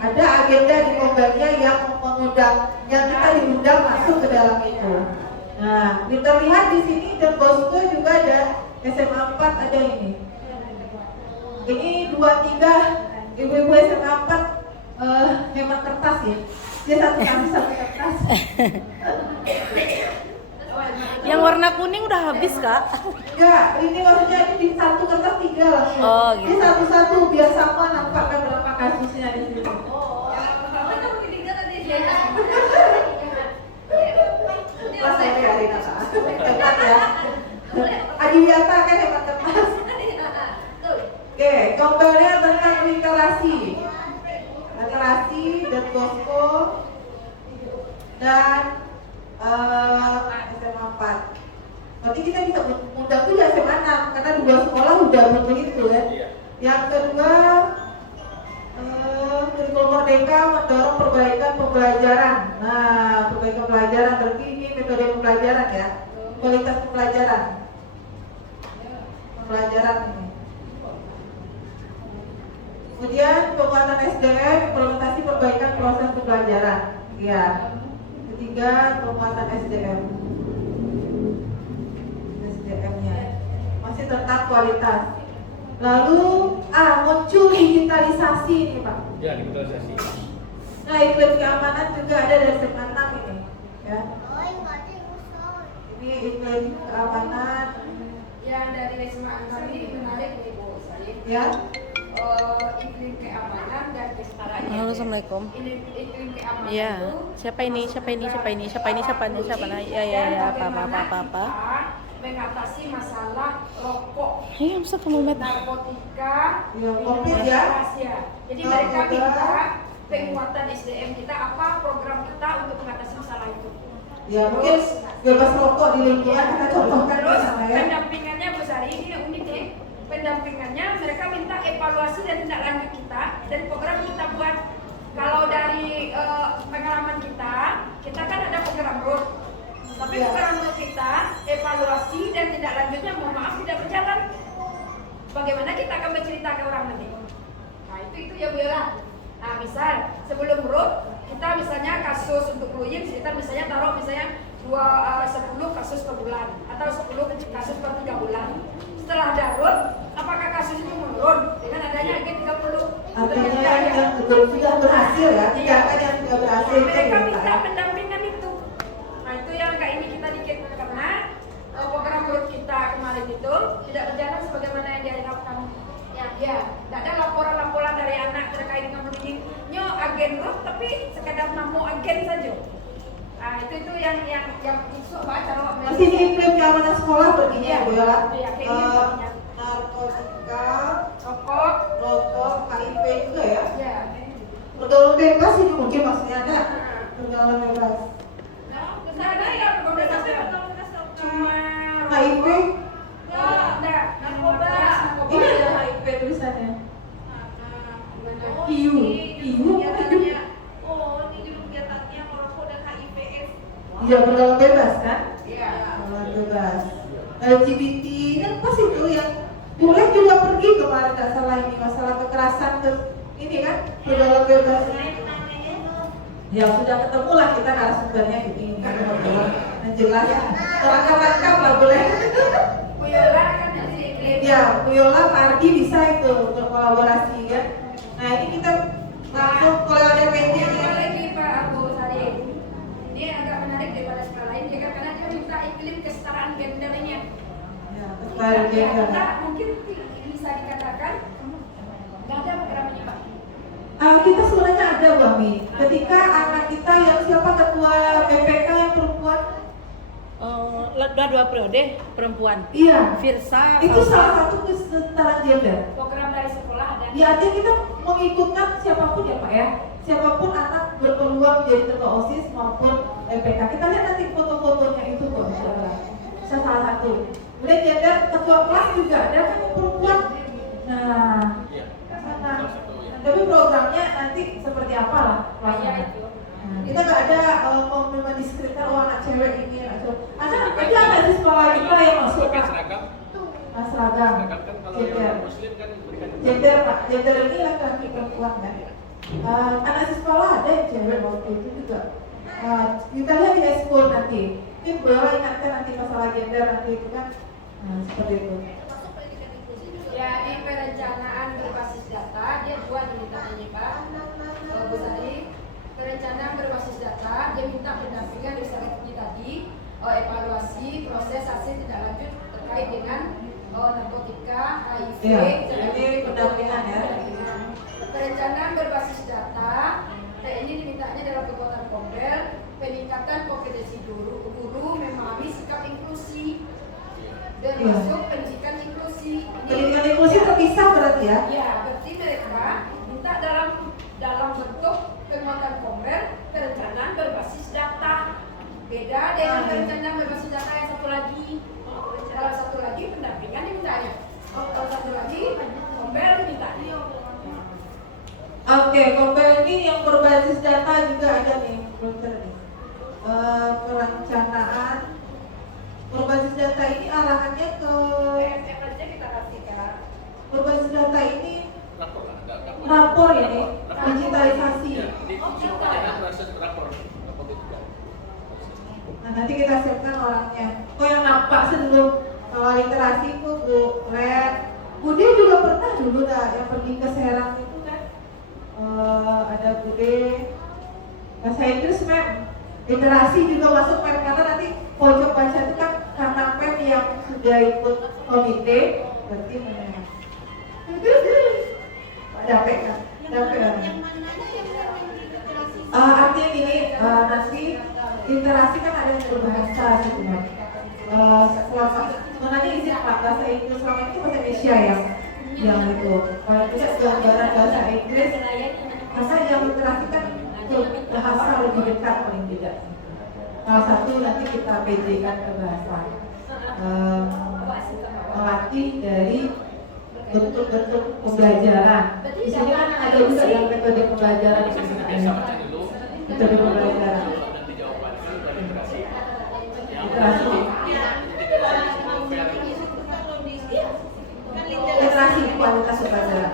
Ada agenda di kompelnya yang mengundang, yang kita diundang masuk ke dalam itu. Nah, kita lihat di sini Don Bosco juga ada SMA 4 ada ini. Ini 2-3 ibu-ibu SMA 4 hemat kertas ya. Dia satu kertas. Yang warna kuning udah habis, Kak. Enggak, ini maksudnya ini di satu kertas 3 langsung. Oh, gitu. Ini satu-satu biar sama nampaknya berapa kasusnya di sini. Mas saya ada hemat ya. Adiwiyata kan hemat kertas. Oke, kompelnya tentang literasi. Literasi dan Bosco dan SMA 4. Berarti kita bisa undang juga SMA 6 karena 2 sekolah udah begitu ya. Yang kedua kurikulum merdeka mendorong perbaikan pembelajaran. Nah, perbaikan pembelajaran berarti ini metode pembelajaran ya, kualitas pembelajaran. Pembelajaran ini. Kemudian penguatan SDM, implementasi perbaikan proses pembelajaran. Ya. Ketiga, penguatan SDM. SDM-nya masih tentang kualitas. Lalu muncul digitalisasi ini Pak. Ya, digitalisasi. Nah, iklim keamanan juga ada dari SMA 6 ini, ya. Ini iklim keamanan. yang dari SMA kami menarik nih Bu Salim. Ya. Iklim keamanan dan kesetaraan. Halo, Assalamualaikum. Iklim keamanan Iya. itu Siapa ini? Ya, apa. mengatasi masalah rokok, Ayo, bisa kamu lihat. narkotika, Ya, minuman COVID ya. keras ya. Jadi Narkoba. mereka minta penguatan SDM kita, apa program kita untuk mengatasi masalah itu. Ya, mungkin bebas rokok di lingkungan kita contohkan Terus sama ya. pendampingannya Bu Sari ini unik deh. Pendampingannya mereka minta evaluasi dan tindak lanjut kita dan program yang kita buat. Kalau dari pengalaman kita kan ada program RUT. Tapi Ya. program RUT kita evaluasi dan tindak lanjutnya mohon maaf tidak berjalan. Bagaimana kita akan bercerita ke orang nanti? Nah itu ya Bu Yola. Nah misal sebelum RUT kita misalnya kasus untuk Luyim kita misalnya taruh misalnya 10 kasus per bulan atau 10 kasus per 3 bulan. Setelah ada RUT, apakah kasus itu menurun dengan adanya G30? Artinya yang sudah berhasil ya, tidak ada yang sudah berhasil. Mereka minta pendampingan itu. Nah itu yang kayak ini kita dikit karena program RUT kita kemarin itu tidak berjalan sebagaimana yang diharapkan. Ya, tidak ada laporan-laporan dari anak terkait dengan bullying. Nyo agen RUT tapi sekadar namu agen saja. Nah itu yang isu cara Masih di iklim keamanan sekolah begini ya Bu Yola. Iya, kayak gini. Narkotika, Rokok, HIV juga ya. ya. Pergaulan bebas ini mungkin maksudnya ada pergaulan bebas. Tidak ada ya pergaulan bebas. Cuma HIV, enggak, narkoba. ini ada HIV tulisannya. IU. Iya pergaulan bebas kan? Iya. Pergaulan bebas. LGBT kan pas itu yang boleh juga pergi kemarin nggak salah ini masalah kekerasan ini kan pergaulan bebas. Ya sudah ketemu lah kita narasumbernya gitu ini kan yang jelas lengkap lah boleh. Bu Yola kan dari iklim. Ya Bu Yola Pak Ardi bisa itu berkolaborasi ya. Nah ini kita langsung kalau ada Ini media lagi Pak Abu Sari. Ini agak menarik daripada sekolah lain juga karena dia minta iklim kesetaraan gendernya. ya, kesetaraan gender. Kita mungkin bisa dikatakan nggak ada programnya Pak. Kita sebenarnya ada Bang Mi. Ketika anak kita yang siapa ketua BPK yang perempuan, Dua periode perempuan. iya, Firsa. itu salah satu kesetaraan gender. Program dari sekolah ada. Ya artinya kita mengikutkan siapapun ya Pak ya, siapapun anak berpeluang jadi ketua OSIS maupun BPK. Kita lihat nanti foto-fotonya itu kok, salah satu. Kemudian gender ketua kelas juga ada kan yang perempuan. Nah, Iya. sana. Salah satu ya. Tapi programnya nanti seperti apa lah? Iya itu. Kita nggak ada mau mendiskreditkan anak cewek ini, anak cowok. Ada nggak sih sekolah kita yang masuk Pakai Pak? seragam. Seragam. Seragam kan kalau Gender. yang muslim kan berikan Gender Pak, gender ini laki-laki perempuan kan. Anak di sekolah ada yang cewek waktu itu juga. Kita lihat di ekskul nanti. Mungkin boleh ingatkan nanti masalah gender nanti itu kan. Seperti itu. Ya di perencanaan berbasis data dia buat dimintanya Pak Bu Sari. Perencanaan berbasis data dia minta pendampingan dari strategi tadi, evaluasi proses hasil tindak lanjut terkait dengan narkotika, HIV, Iya, ini pendampingan ya. Perencanaan berbasis data ini dimintanya dalam kekuatan Kombel, peningkatan kompetensi guru memahami sikap inklusi dan Iya. masuk pendidikan inklusi. Pendidikan inklusi terpisah berarti ya? Ya, berarti mereka minta dalam bentuk penguatan Kombel perencanaan berbasis data. Beda dengan perencanaan berbasis data yang satu lagi. Kalau satu lagi pendampingan dimintanya. Kalau satu lagi Kombel dimintanya. Oke, Kombel ini yang berbasis data juga ada nih, dokter nih. Perencanaan berbasis data ini arahannya ke PSF aja kita kasihkan. berbasis data ini rapor lah, ada rapor ini, digitalisasi. Ya, ini semuanya proses rapor itu kan. Nah nanti kita siapkan orangnya. Kok yang nampak sebelum kalau literasi itu Bu Red, Bude juga pernah dulu dah yang pergi ke Serang itu kan. Ada Bude, bahasa Inggris mem, literasi juga masuk mem karena nanti pojok baca itu kan karena mem yang sudah ikut komite, berarti mem. Dapet kan? Dapet kan? Artinya gini, nanti literasi kan ada yang berbahasa gitu kan. Sebenarnya izin Pak bahasa Inggris selama ini bahasa Indonesia yang itu. Kalau tidak gambaran bahasa Inggris, karena yang literasi kan bahasa lebih dekat paling tidak. Salah satu nanti kita PJ-kan ke bahasa. Melatih dari bentuk-bentuk pembelajaran. Di sini kan ada juga yang metode pembelajaran di sini. Metode pembelajaran. Nanti jawabannya kan udah literasi. Literasi. Literasi kualitas pembelajaran.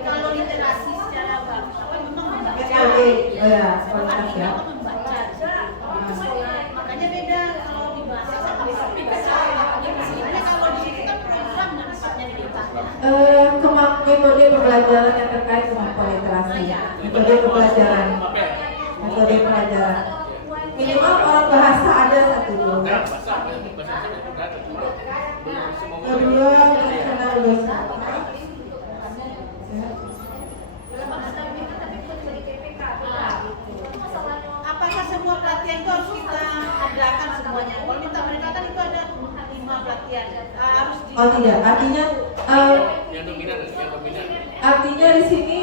Kalau literasi secara bahasa memang Metode, oh ya, kualitas ya. makanya beda kalau di bahasa sama makanya kalau di sini kan program nampaknya di Metode pembelajaran yang terkait kemampuan literasi. Metode pembelajaran. Metode pembelajaran. Minimal orang bahasa ada satu dulu. Kedua, kenal bahasa. apakah semua pelatihan itu harus kita adakan semuanya? Kalau minta mereka kan itu ada 5 pelatihan harus di Oh tidak, artinya Yang dominan. artinya di sini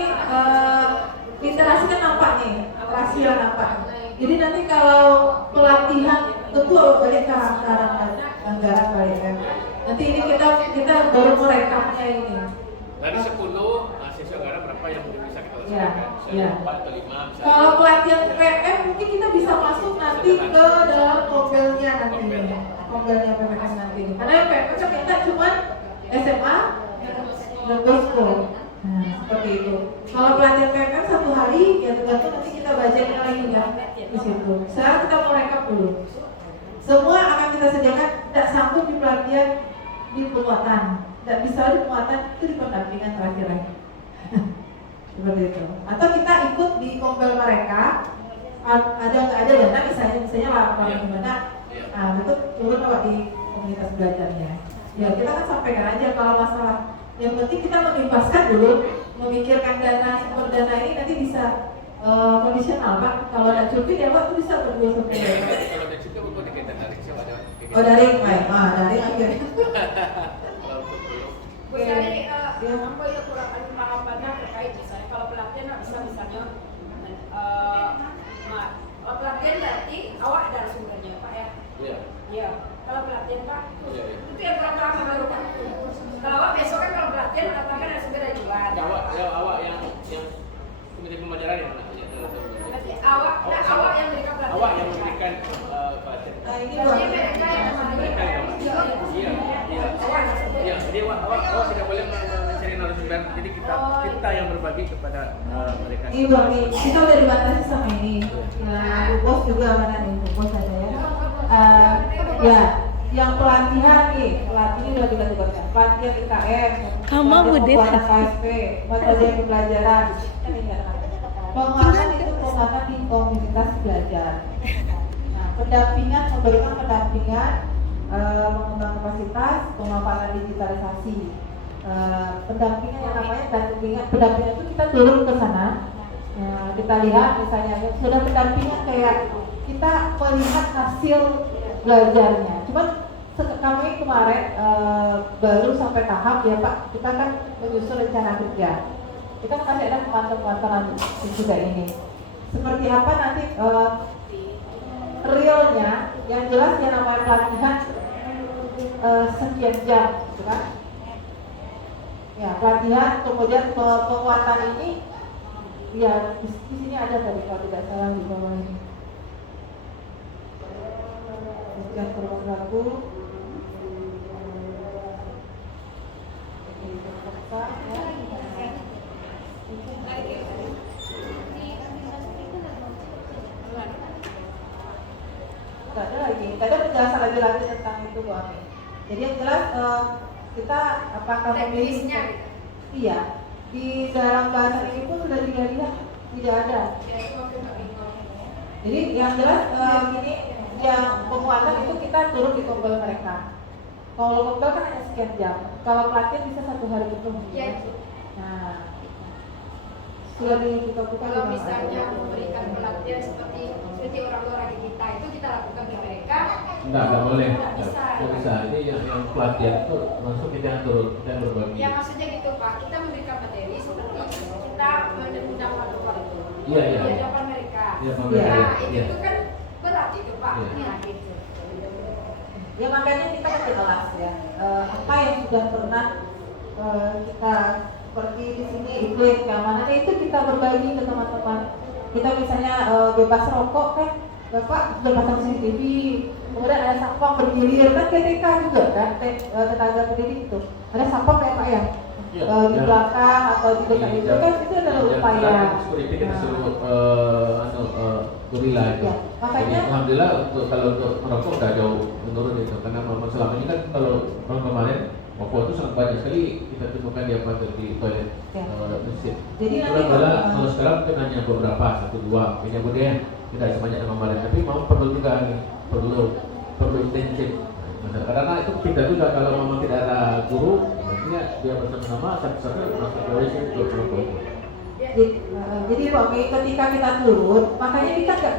literasi kan nampak nih, rasio nampak. Jadi nanti kalau pelatihan tentu banyak anggaran balik kan. Nanti ini kita baru merekamnya ini. Dari 10 siswa anggaran berapa yang bisa kita Iya, laksanakan? iya. 4 atau 5 misalnya. Kalau pelatihan PM mungkin kita bisa masuk nanti ke dalam mobilnya nanti, mobilnya PPKS nanti. Karena PPKS kan kita cuma SMA dan Bosco. Nah, seperti itu. Kalau pelatihan PPKS satu hari, ya tergantung nanti kita bacain lagi kan di situ. Sekarang kita mau rekap dulu. Semua akan kita sediakan, tidak sanggup di pelatihan di penguatan, tidak bisa di penguatan itu di pendampingan terakhir lagi. Seperti itu. Atau kita ikut di kompel mereka, ada nggak ada dana misalnya laporan gimana, itu turun apa di komunitas belajarnya. Ya kita kan sampaikan aja kalau masalah. Yang penting kita membebaskan dulu, memikirkan dana sumber dana ini nanti bisa kondisional Pak. Kalau ada cuti ya Pak itu bisa berdua sampai. Kalau ada cuti aku dikaitan dari siapa ada? Oh daring, baik. Daring akhirnya. Bu Sari, apa yang kurang pemahamannya terkait misalnya kalau pelatihan nggak bisa misalnya pelatihan berarti awak ada sumbernya Pak ya? Iya. Iya. Kalau pelatihan Pak, Iya. itu yang kurang paham baru Pak. Kalau awak besok kan kalau pelatihan katakan ada sumber dari luar. Awak yang komite pembelajaran yang mana? Berarti awak yang memberikan pelatihan. Awak yang memberikan pelatihan. Nah ini Berarti buat mereka yang Mereka yang Iya. Iya. Jadi awak tidak boleh mencari narasumber. Jadi kita yang berbagi kepada mereka. ini buat nih, kita udah dibatasi sama ini. Nah, Bu Bos juga mana nih, Bu Bos ada ya. Ya, yang pelatihan nih, pelatihnya udah kita tugaskan. Pelatihan IKM, Kamu Budit. pelatihan KSP, metode pembelajaran. Penguatan itu penguatan di komunitas belajar. Nah, pendampingan, memberikan pendampingan, mengembang kapasitas, pemanfaatan digitalisasi. Pendampingan yang namanya pendampingan itu kita turun ke sana. Kita lihat misalnya sudah pendampingan kayak kita melihat hasil belajarnya. Cuman kami kemarin baru sampai tahap ya Pak, kita kan menyusun rencana kerja. Kita masih ada pemantauan juga ini. Seperti apa nanti realnya, yang jelas yang namanya pelatihan sekian jam, gitu kan? Ya pelatihan, kemudian penguatan ini, ya di sini ada tadi kalau tidak salah di bawah ini. Yang berlaku nggak ada lagi, nggak ada penjelasan lagi tentang itu Bu Ami. Jadi yang jelas kita apakah memilih iya di dalam bahasa ini pun sudah dilihat tidak ada. Jadi yang jelas ini yang penguatan itu kita turun di kompel mereka. Kalau kompel kan hanya sekian jam. Kalau pelatihan bisa 1 hari penuh. Ya. Nah, sudah dibuka-buka. Kalau misalnya memberikan pelatihan seperti orang-orang kita itu kita lakukan di mereka. Enggak boleh. Nggak bisa. Nggak bisa. Ini yang pelatihan itu masuk kita yang turun, kita yang berbagi. Ya maksudnya gitu Pak, kita memberikan materi seperti kita mengundang warga itu. Iya. Di hadapan mereka. Iya, Nah, pembelajaran. itu Iya. tuh kan berat itu Pak. Iya. Nah, gitu. Ya makanya kita kan jelas ya apa yang sudah pernah kita seperti di sini iklim keamanan itu kita berbagi ke teman-teman. Kita misalnya bebas rokok kan, Bapak sudah pasang CCTV, kemudian ada satpam bergilir kan TTK juga kan, tenaga pendidik itu ada satpam kayak Pak ya. Iya, Di iya. belakang atau di dekat itu kan itu adalah upaya. Security kita suruh gorila itu. Ya, makanya- Jadi, alhamdulillah kalau untuk merokok udah jauh menurun itu karena memang selama ini kan kalau tahun kemarin rokok itu sangat banyak sekali kita temukan di apa di toilet Ya. masjid. Jadi nanti Kalau sekarang mungkin hanya beberapa, 1-2 kemudian tidak sebanyak yang kemarin, tapi mau perlu juga nih, perlu intensif. Karena itu kita juga kalau memang tidak ada guru, artinya dia bersama-sama satu-satu masuk ke WC untuk merokok itu. jadi Pak, ketika kita turun, makanya kita nggak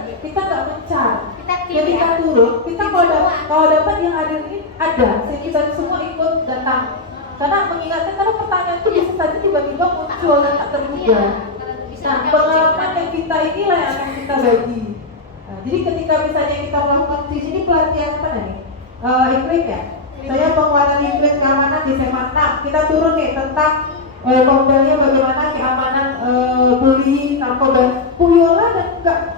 mencar. Kita Ketika turun, kita kalau dapat yang hadir ini ada, sehingga kita semua ikut datang. Karena mengingatkan kalau pertanyaan itu bisa saja tiba-tiba muncul dan tak terduga. Nah, pengalaman yang kita inilah yang akan kita bagi. Nah, jadi ketika misalnya kita melakukan di sini pelatihan apa nih? Iklim ya. Saya pengeluaran iklim keamanan di SMA 6. Kita turun nih tentang modelnya bagaimana keamanan bullying, narkoba. Puyola dan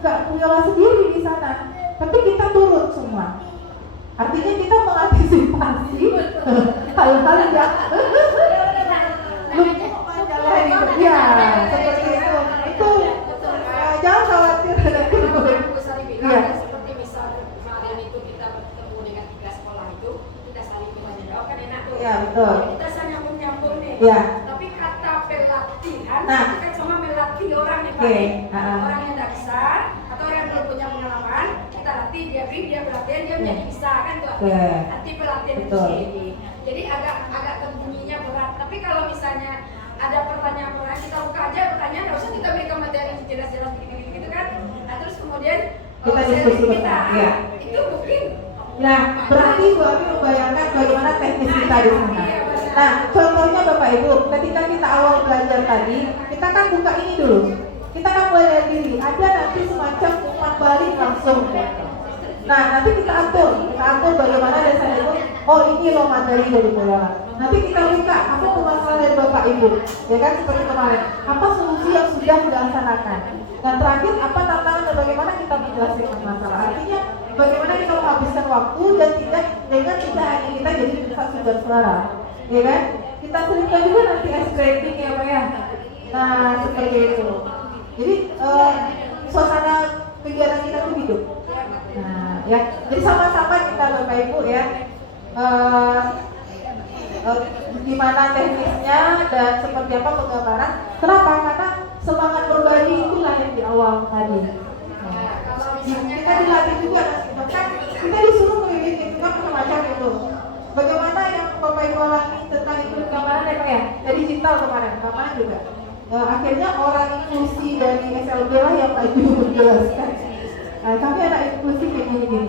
nggak Puyola sendiri di sana, tapi kita turun semua. Artinya kita mengantisipasi hal-hal yang ya seperti itu. Itu jangan khawatir ada guru. Bu Sari bilang Iya. seperti misal kemarin itu kita bertemu dengan 3 sekolah itu, kita saling bertanya jawab kan enak tuh. Iya, betul. Kita saya nyambung nih. Iya. Tapi kata pelatihan Nah. itu kan sama melatih orang nih Pak. Oke, ha-ha. Orang yang tidak bisa atau orang yang belum punya pengalaman, kita latih dia beri dia pelatihan dia menjadi bisa kan tuh. Oke. Arti pelatihan itu Betul. sendiri. Jadi agak terbunyinya berat. Tapi kalau misalnya ada pertanyaan kita buka aja pertanyaan, nggak usah kita berikan materi jelas-jelas gitu kan. Nah terus kemudian Kita sharing diskusi kita, bersama, ya. itu mungkin Nah, berarti Bu Ami membayangkan bagaimana teknis kita di sana. Nah, contohnya Bapak Ibu, ketika kita awal belajar tadi, kita kan buka ini dulu. Kita kan mulai dari diri. Ada nanti semacam umpan balik langsung. Nah, nanti kita atur bagaimana dasar itu. Oh, ini loh materi dari bola. Nanti kita buka apa permasalahan dari Bapak Ibu, ya kan seperti kemarin. Apa solusi yang sudah dilaksanakan? Dan terakhir apa tantangan dan bagaimana kita menjelaskan masalah. Artinya bagaimana kita menghabiskan waktu dan tidak hanya kita jadi pusat sumber suara, ya kan? Kita selipkan juga nanti ice breaking ya Pak ya. Nah seperti itu. Jadi suasana kegiatan kita tuh hidup. Nah ya, jadi sama-sama kita Bapak Ibu ya. Gimana teknisnya dan seperti apa penggambaran. Kenapa? Karena semangat berbagi itulah yang di awal tadi. Kita dilatih juga kan kita disuruh memilih itu kan macam itu. Bagaimana yang Bapak Ibu alami tentang itu gambaran ya Pak ya? Dari digital kemarin, kemarin juga. Akhirnya orang inklusi dari SLB lah yang maju menjelaskan. Nah, kami anak inklusi kayak gini.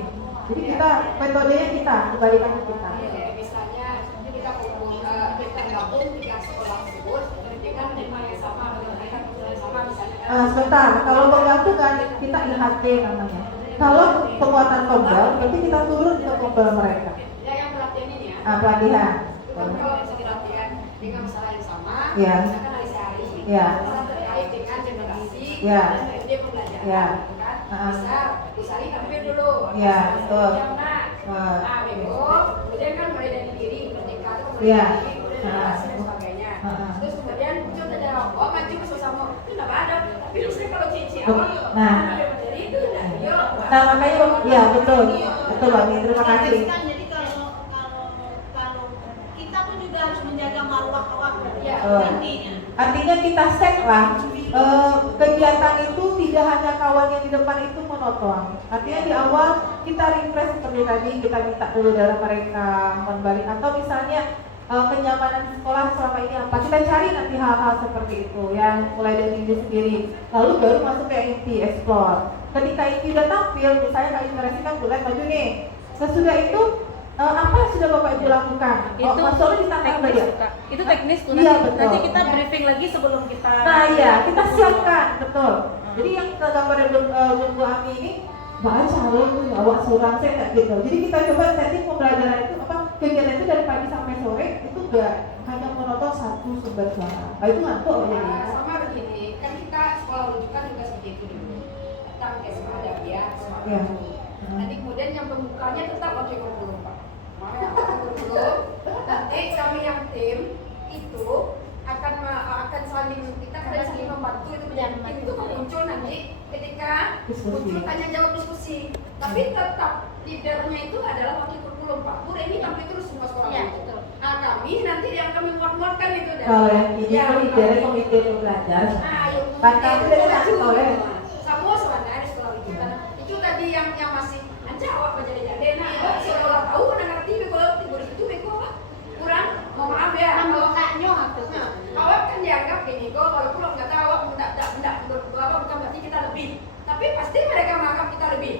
Jadi kita metodenya kita kembalikan ke kita. misalnya kita gabung 3 sekolah tersebut dengan tema yang sama mereka yang sama misalnya. Sebentar, kalau penggabungan kita IHT namanya. Kalau penguatan kombal, berarti kita turun ke kombal mereka. Ya yang pelatihan ini ya. Pelatihan. Kalau bisa dilatihan dengan masalah yang sama, Ya. misalkan hari-hari, Ya. masalah terkait dengan generasi Ya. dan metode pembelajaran, Ya. gitu kan? Ah. Bisa disaring tampil dulu. Ya, betul. Nah, bego, kemudian kan mulai dari diri, merdeka, kemudian Ya. diri, kemudian generasi dan sebagainya. Terus kemudian muncul tanda jawab, maju ke sesama, itu nggak ada. Tapi misalnya kalau cici awal, Nah. ada materi itu udah, yuk. Nah makanya, ya betul Mbak Mi, terima kasih. Jadi kalau kita pun juga harus menjaga marwah awak Ya. nantinya. Artinya kita set lah kegiatan itu tidak hanya kawan yang di depan itu monoton. Artinya di awal kita refresh seperti tadi, kita minta dulu dari mereka kembali atau misalnya kenyamanan di sekolah selama ini apa, kita cari nanti hal-hal seperti itu yang mulai dari diri sendiri, lalu baru masuk ke inti explore. Ketika inti udah tampil, misalnya Kak Interaksi kan bulan maju nih, sesudah itu apa yang sudah Bapak Ibu lakukan? Itu Mas Solo ditantang teknis, aja. Kak. Itu teknis tuh. Iya, Nanti betul. kita briefing lagi sebelum kita. Nah iya, kita siapkan, betul. Jadi yang gambar Bu Ami ini baca loh, bawa surang saya nggak gitu. Jadi kita coba setting pembelajaran itu kegiatan itu dari pagi sampai sore itu nggak hanya monoton satu sumber suara. Itu ngantuk jadi. Sama begini, kan kita sekolah rujukan juga seperti itu dulu. Datang ke sekolah ya, sekolah. Nanti kemudian yang pembukanya tetap pakai kurikulum Pak. Makanya kurikulum. Nanti kami yang tim itu akan saling kita akan saling membantu itu menjadi tim itu muncul nanti ketika muncul tanya jawab diskusi. Tapi tetap leadernya itu adalah wakil kurikulum Pak. Bu Reni tampil terus semua sekolah. Ya, betul. Nah kami nanti yang kami muat-muatkan itu dari. Kalau yang ini dari komite pembelajar. Nah, yang Batal itu dari nanti oleh. Semua sebenarnya di sekolah itu karena itu tadi yang masih anjawab menjadi nah sekolah tahu mana ngerti kalau tidur itu beko kurang mohon maaf ya kalau awak kan dianggap gini kok kalau pulang nggak tahu awak tidak bukan berarti kita lebih tapi pasti mereka menganggap kita lebih.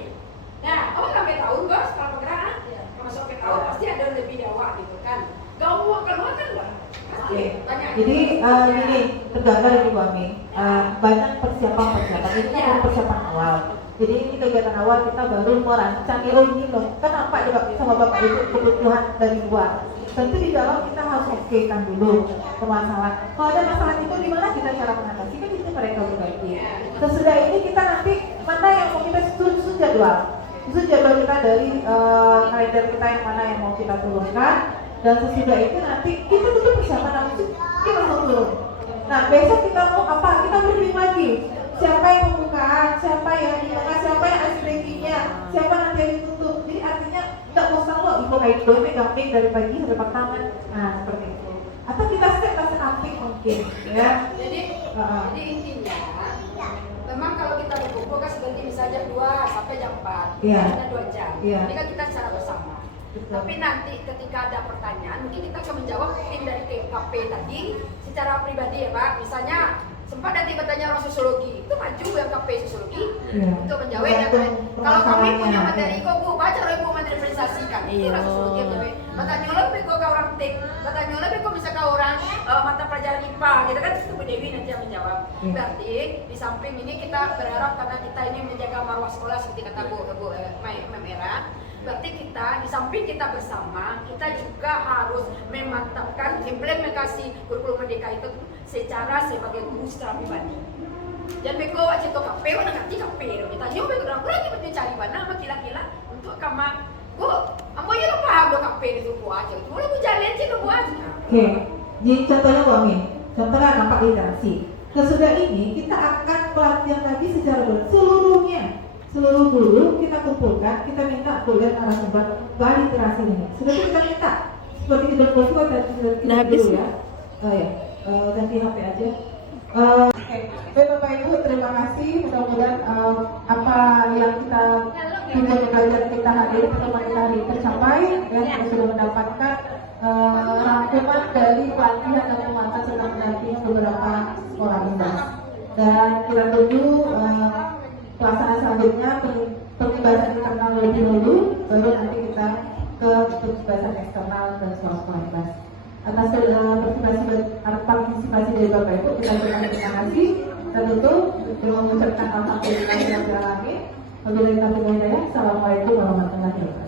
Nah awak sampai tahun bos sekolah penggerak masuk sampai tahun pasti ada lebih dari awak gitu kan. Gaul keluar kan enggak pasti banyak. Jadi ini tergambar di Bu Ami banyak persiapan ini kan persiapan awal. Jadi ini kegiatan awal kita baru merancang ini loh kan apa sama Bapak Ibu kebutuhan dari luar. Tentu di dalam kita harus okekan dulu permasalahan. Kalau ada masalah itu di mana kita cara mengatasi kan itu mereka berbagi. Sesudah ini kita nanti mana yang mau kita susun jadwal. Susun jadwal kita dari kalender kita yang mana yang mau kita turunkan. Dan sesudah itu nanti kita tutup persiapan langsung kita langsung turun. Nah besok kita mau apa? Kita briefing lagi. Siapa yang pembukaan, siapa yang di tengah, siapa yang ice breakingnya, siapa nanti yang ditutup. Jadi artinya nggak bosan loh ibu kayak gue megang mic dari pagi sampai tangan. Nah seperti itu. Atau kita step samping mungkin, ya. Jadi intinya memang kalau kita berkumpul kan seperti misalnya jam 2 sampai jam 4 ada 2 jam. Ini kan kita secara bersama. Tapi nanti ketika ada pertanyaan mungkin kita akan menjawab tim dari KP tadi secara pribadi ya Pak. Misalnya sempat nanti bertanya orang sosiologi itu maju yang KP sosiologi untuk menjawab ya kan. Kalau kami punya materi kok Bu baca oleh Bu merepresentasikan itu orang sosiologi yang jawab. Bertanya lebih kok ke orang TIK, bertanya lebih kok bisa ke orang mata pelajaran IPA gitu kan itu Bu Dewi nanti yang menjawab. Berarti di samping ini kita berharap karena kita ini menjaga marwah sekolah seperti kata Bu Era. Berarti kita di samping kita bersama kita juga harus memantapkan implementasi kurikulum merdeka itu secara sebagai guru secara pribadi. Jangan beko wajib to KP mana ngerti KP kita nyoba kurang lagi betul cari mana sama kila-kila untuk kamar. Bu, ambo ya paham do KP itu Bu aja. Cuma lu jalan sih Bu aja. Oke. Jadi contohnya Bu Amin. Contohnya dampak literasi. Sesudah ini kita akan pelatihan lagi secara seluruh guru kita kumpulkan, kita minta kuliah narasumber bagi literasi ini. Sudah kita minta seperti di berkumpul dan kita habis ya. Ganti HP aja. Oke, Bapak Ibu terima kasih. Mudah-mudahan apa yang kita tujuan belajar kita hari ini pertemuan kita hari ini tercapai. Kita sudah mendapatkan rangkuman dari pelatihan dan penguatan serta pendampingan beberapa sekolah lintas. Dan kita tunggu pelaksanaan selanjutnya pembahasan internal lebih dulu, baru nanti kita ke pembahasan eksternal dan sekolah-sekolah lintas. Atas partisipasi dari Bapak Ibu kita terima kasih. Dan tentu dengan mengucapkan alhamdulillah yang dialami. Wabillahi taufiq wal hidayah. Assalamualaikum warahmatullahi wabarakatuh.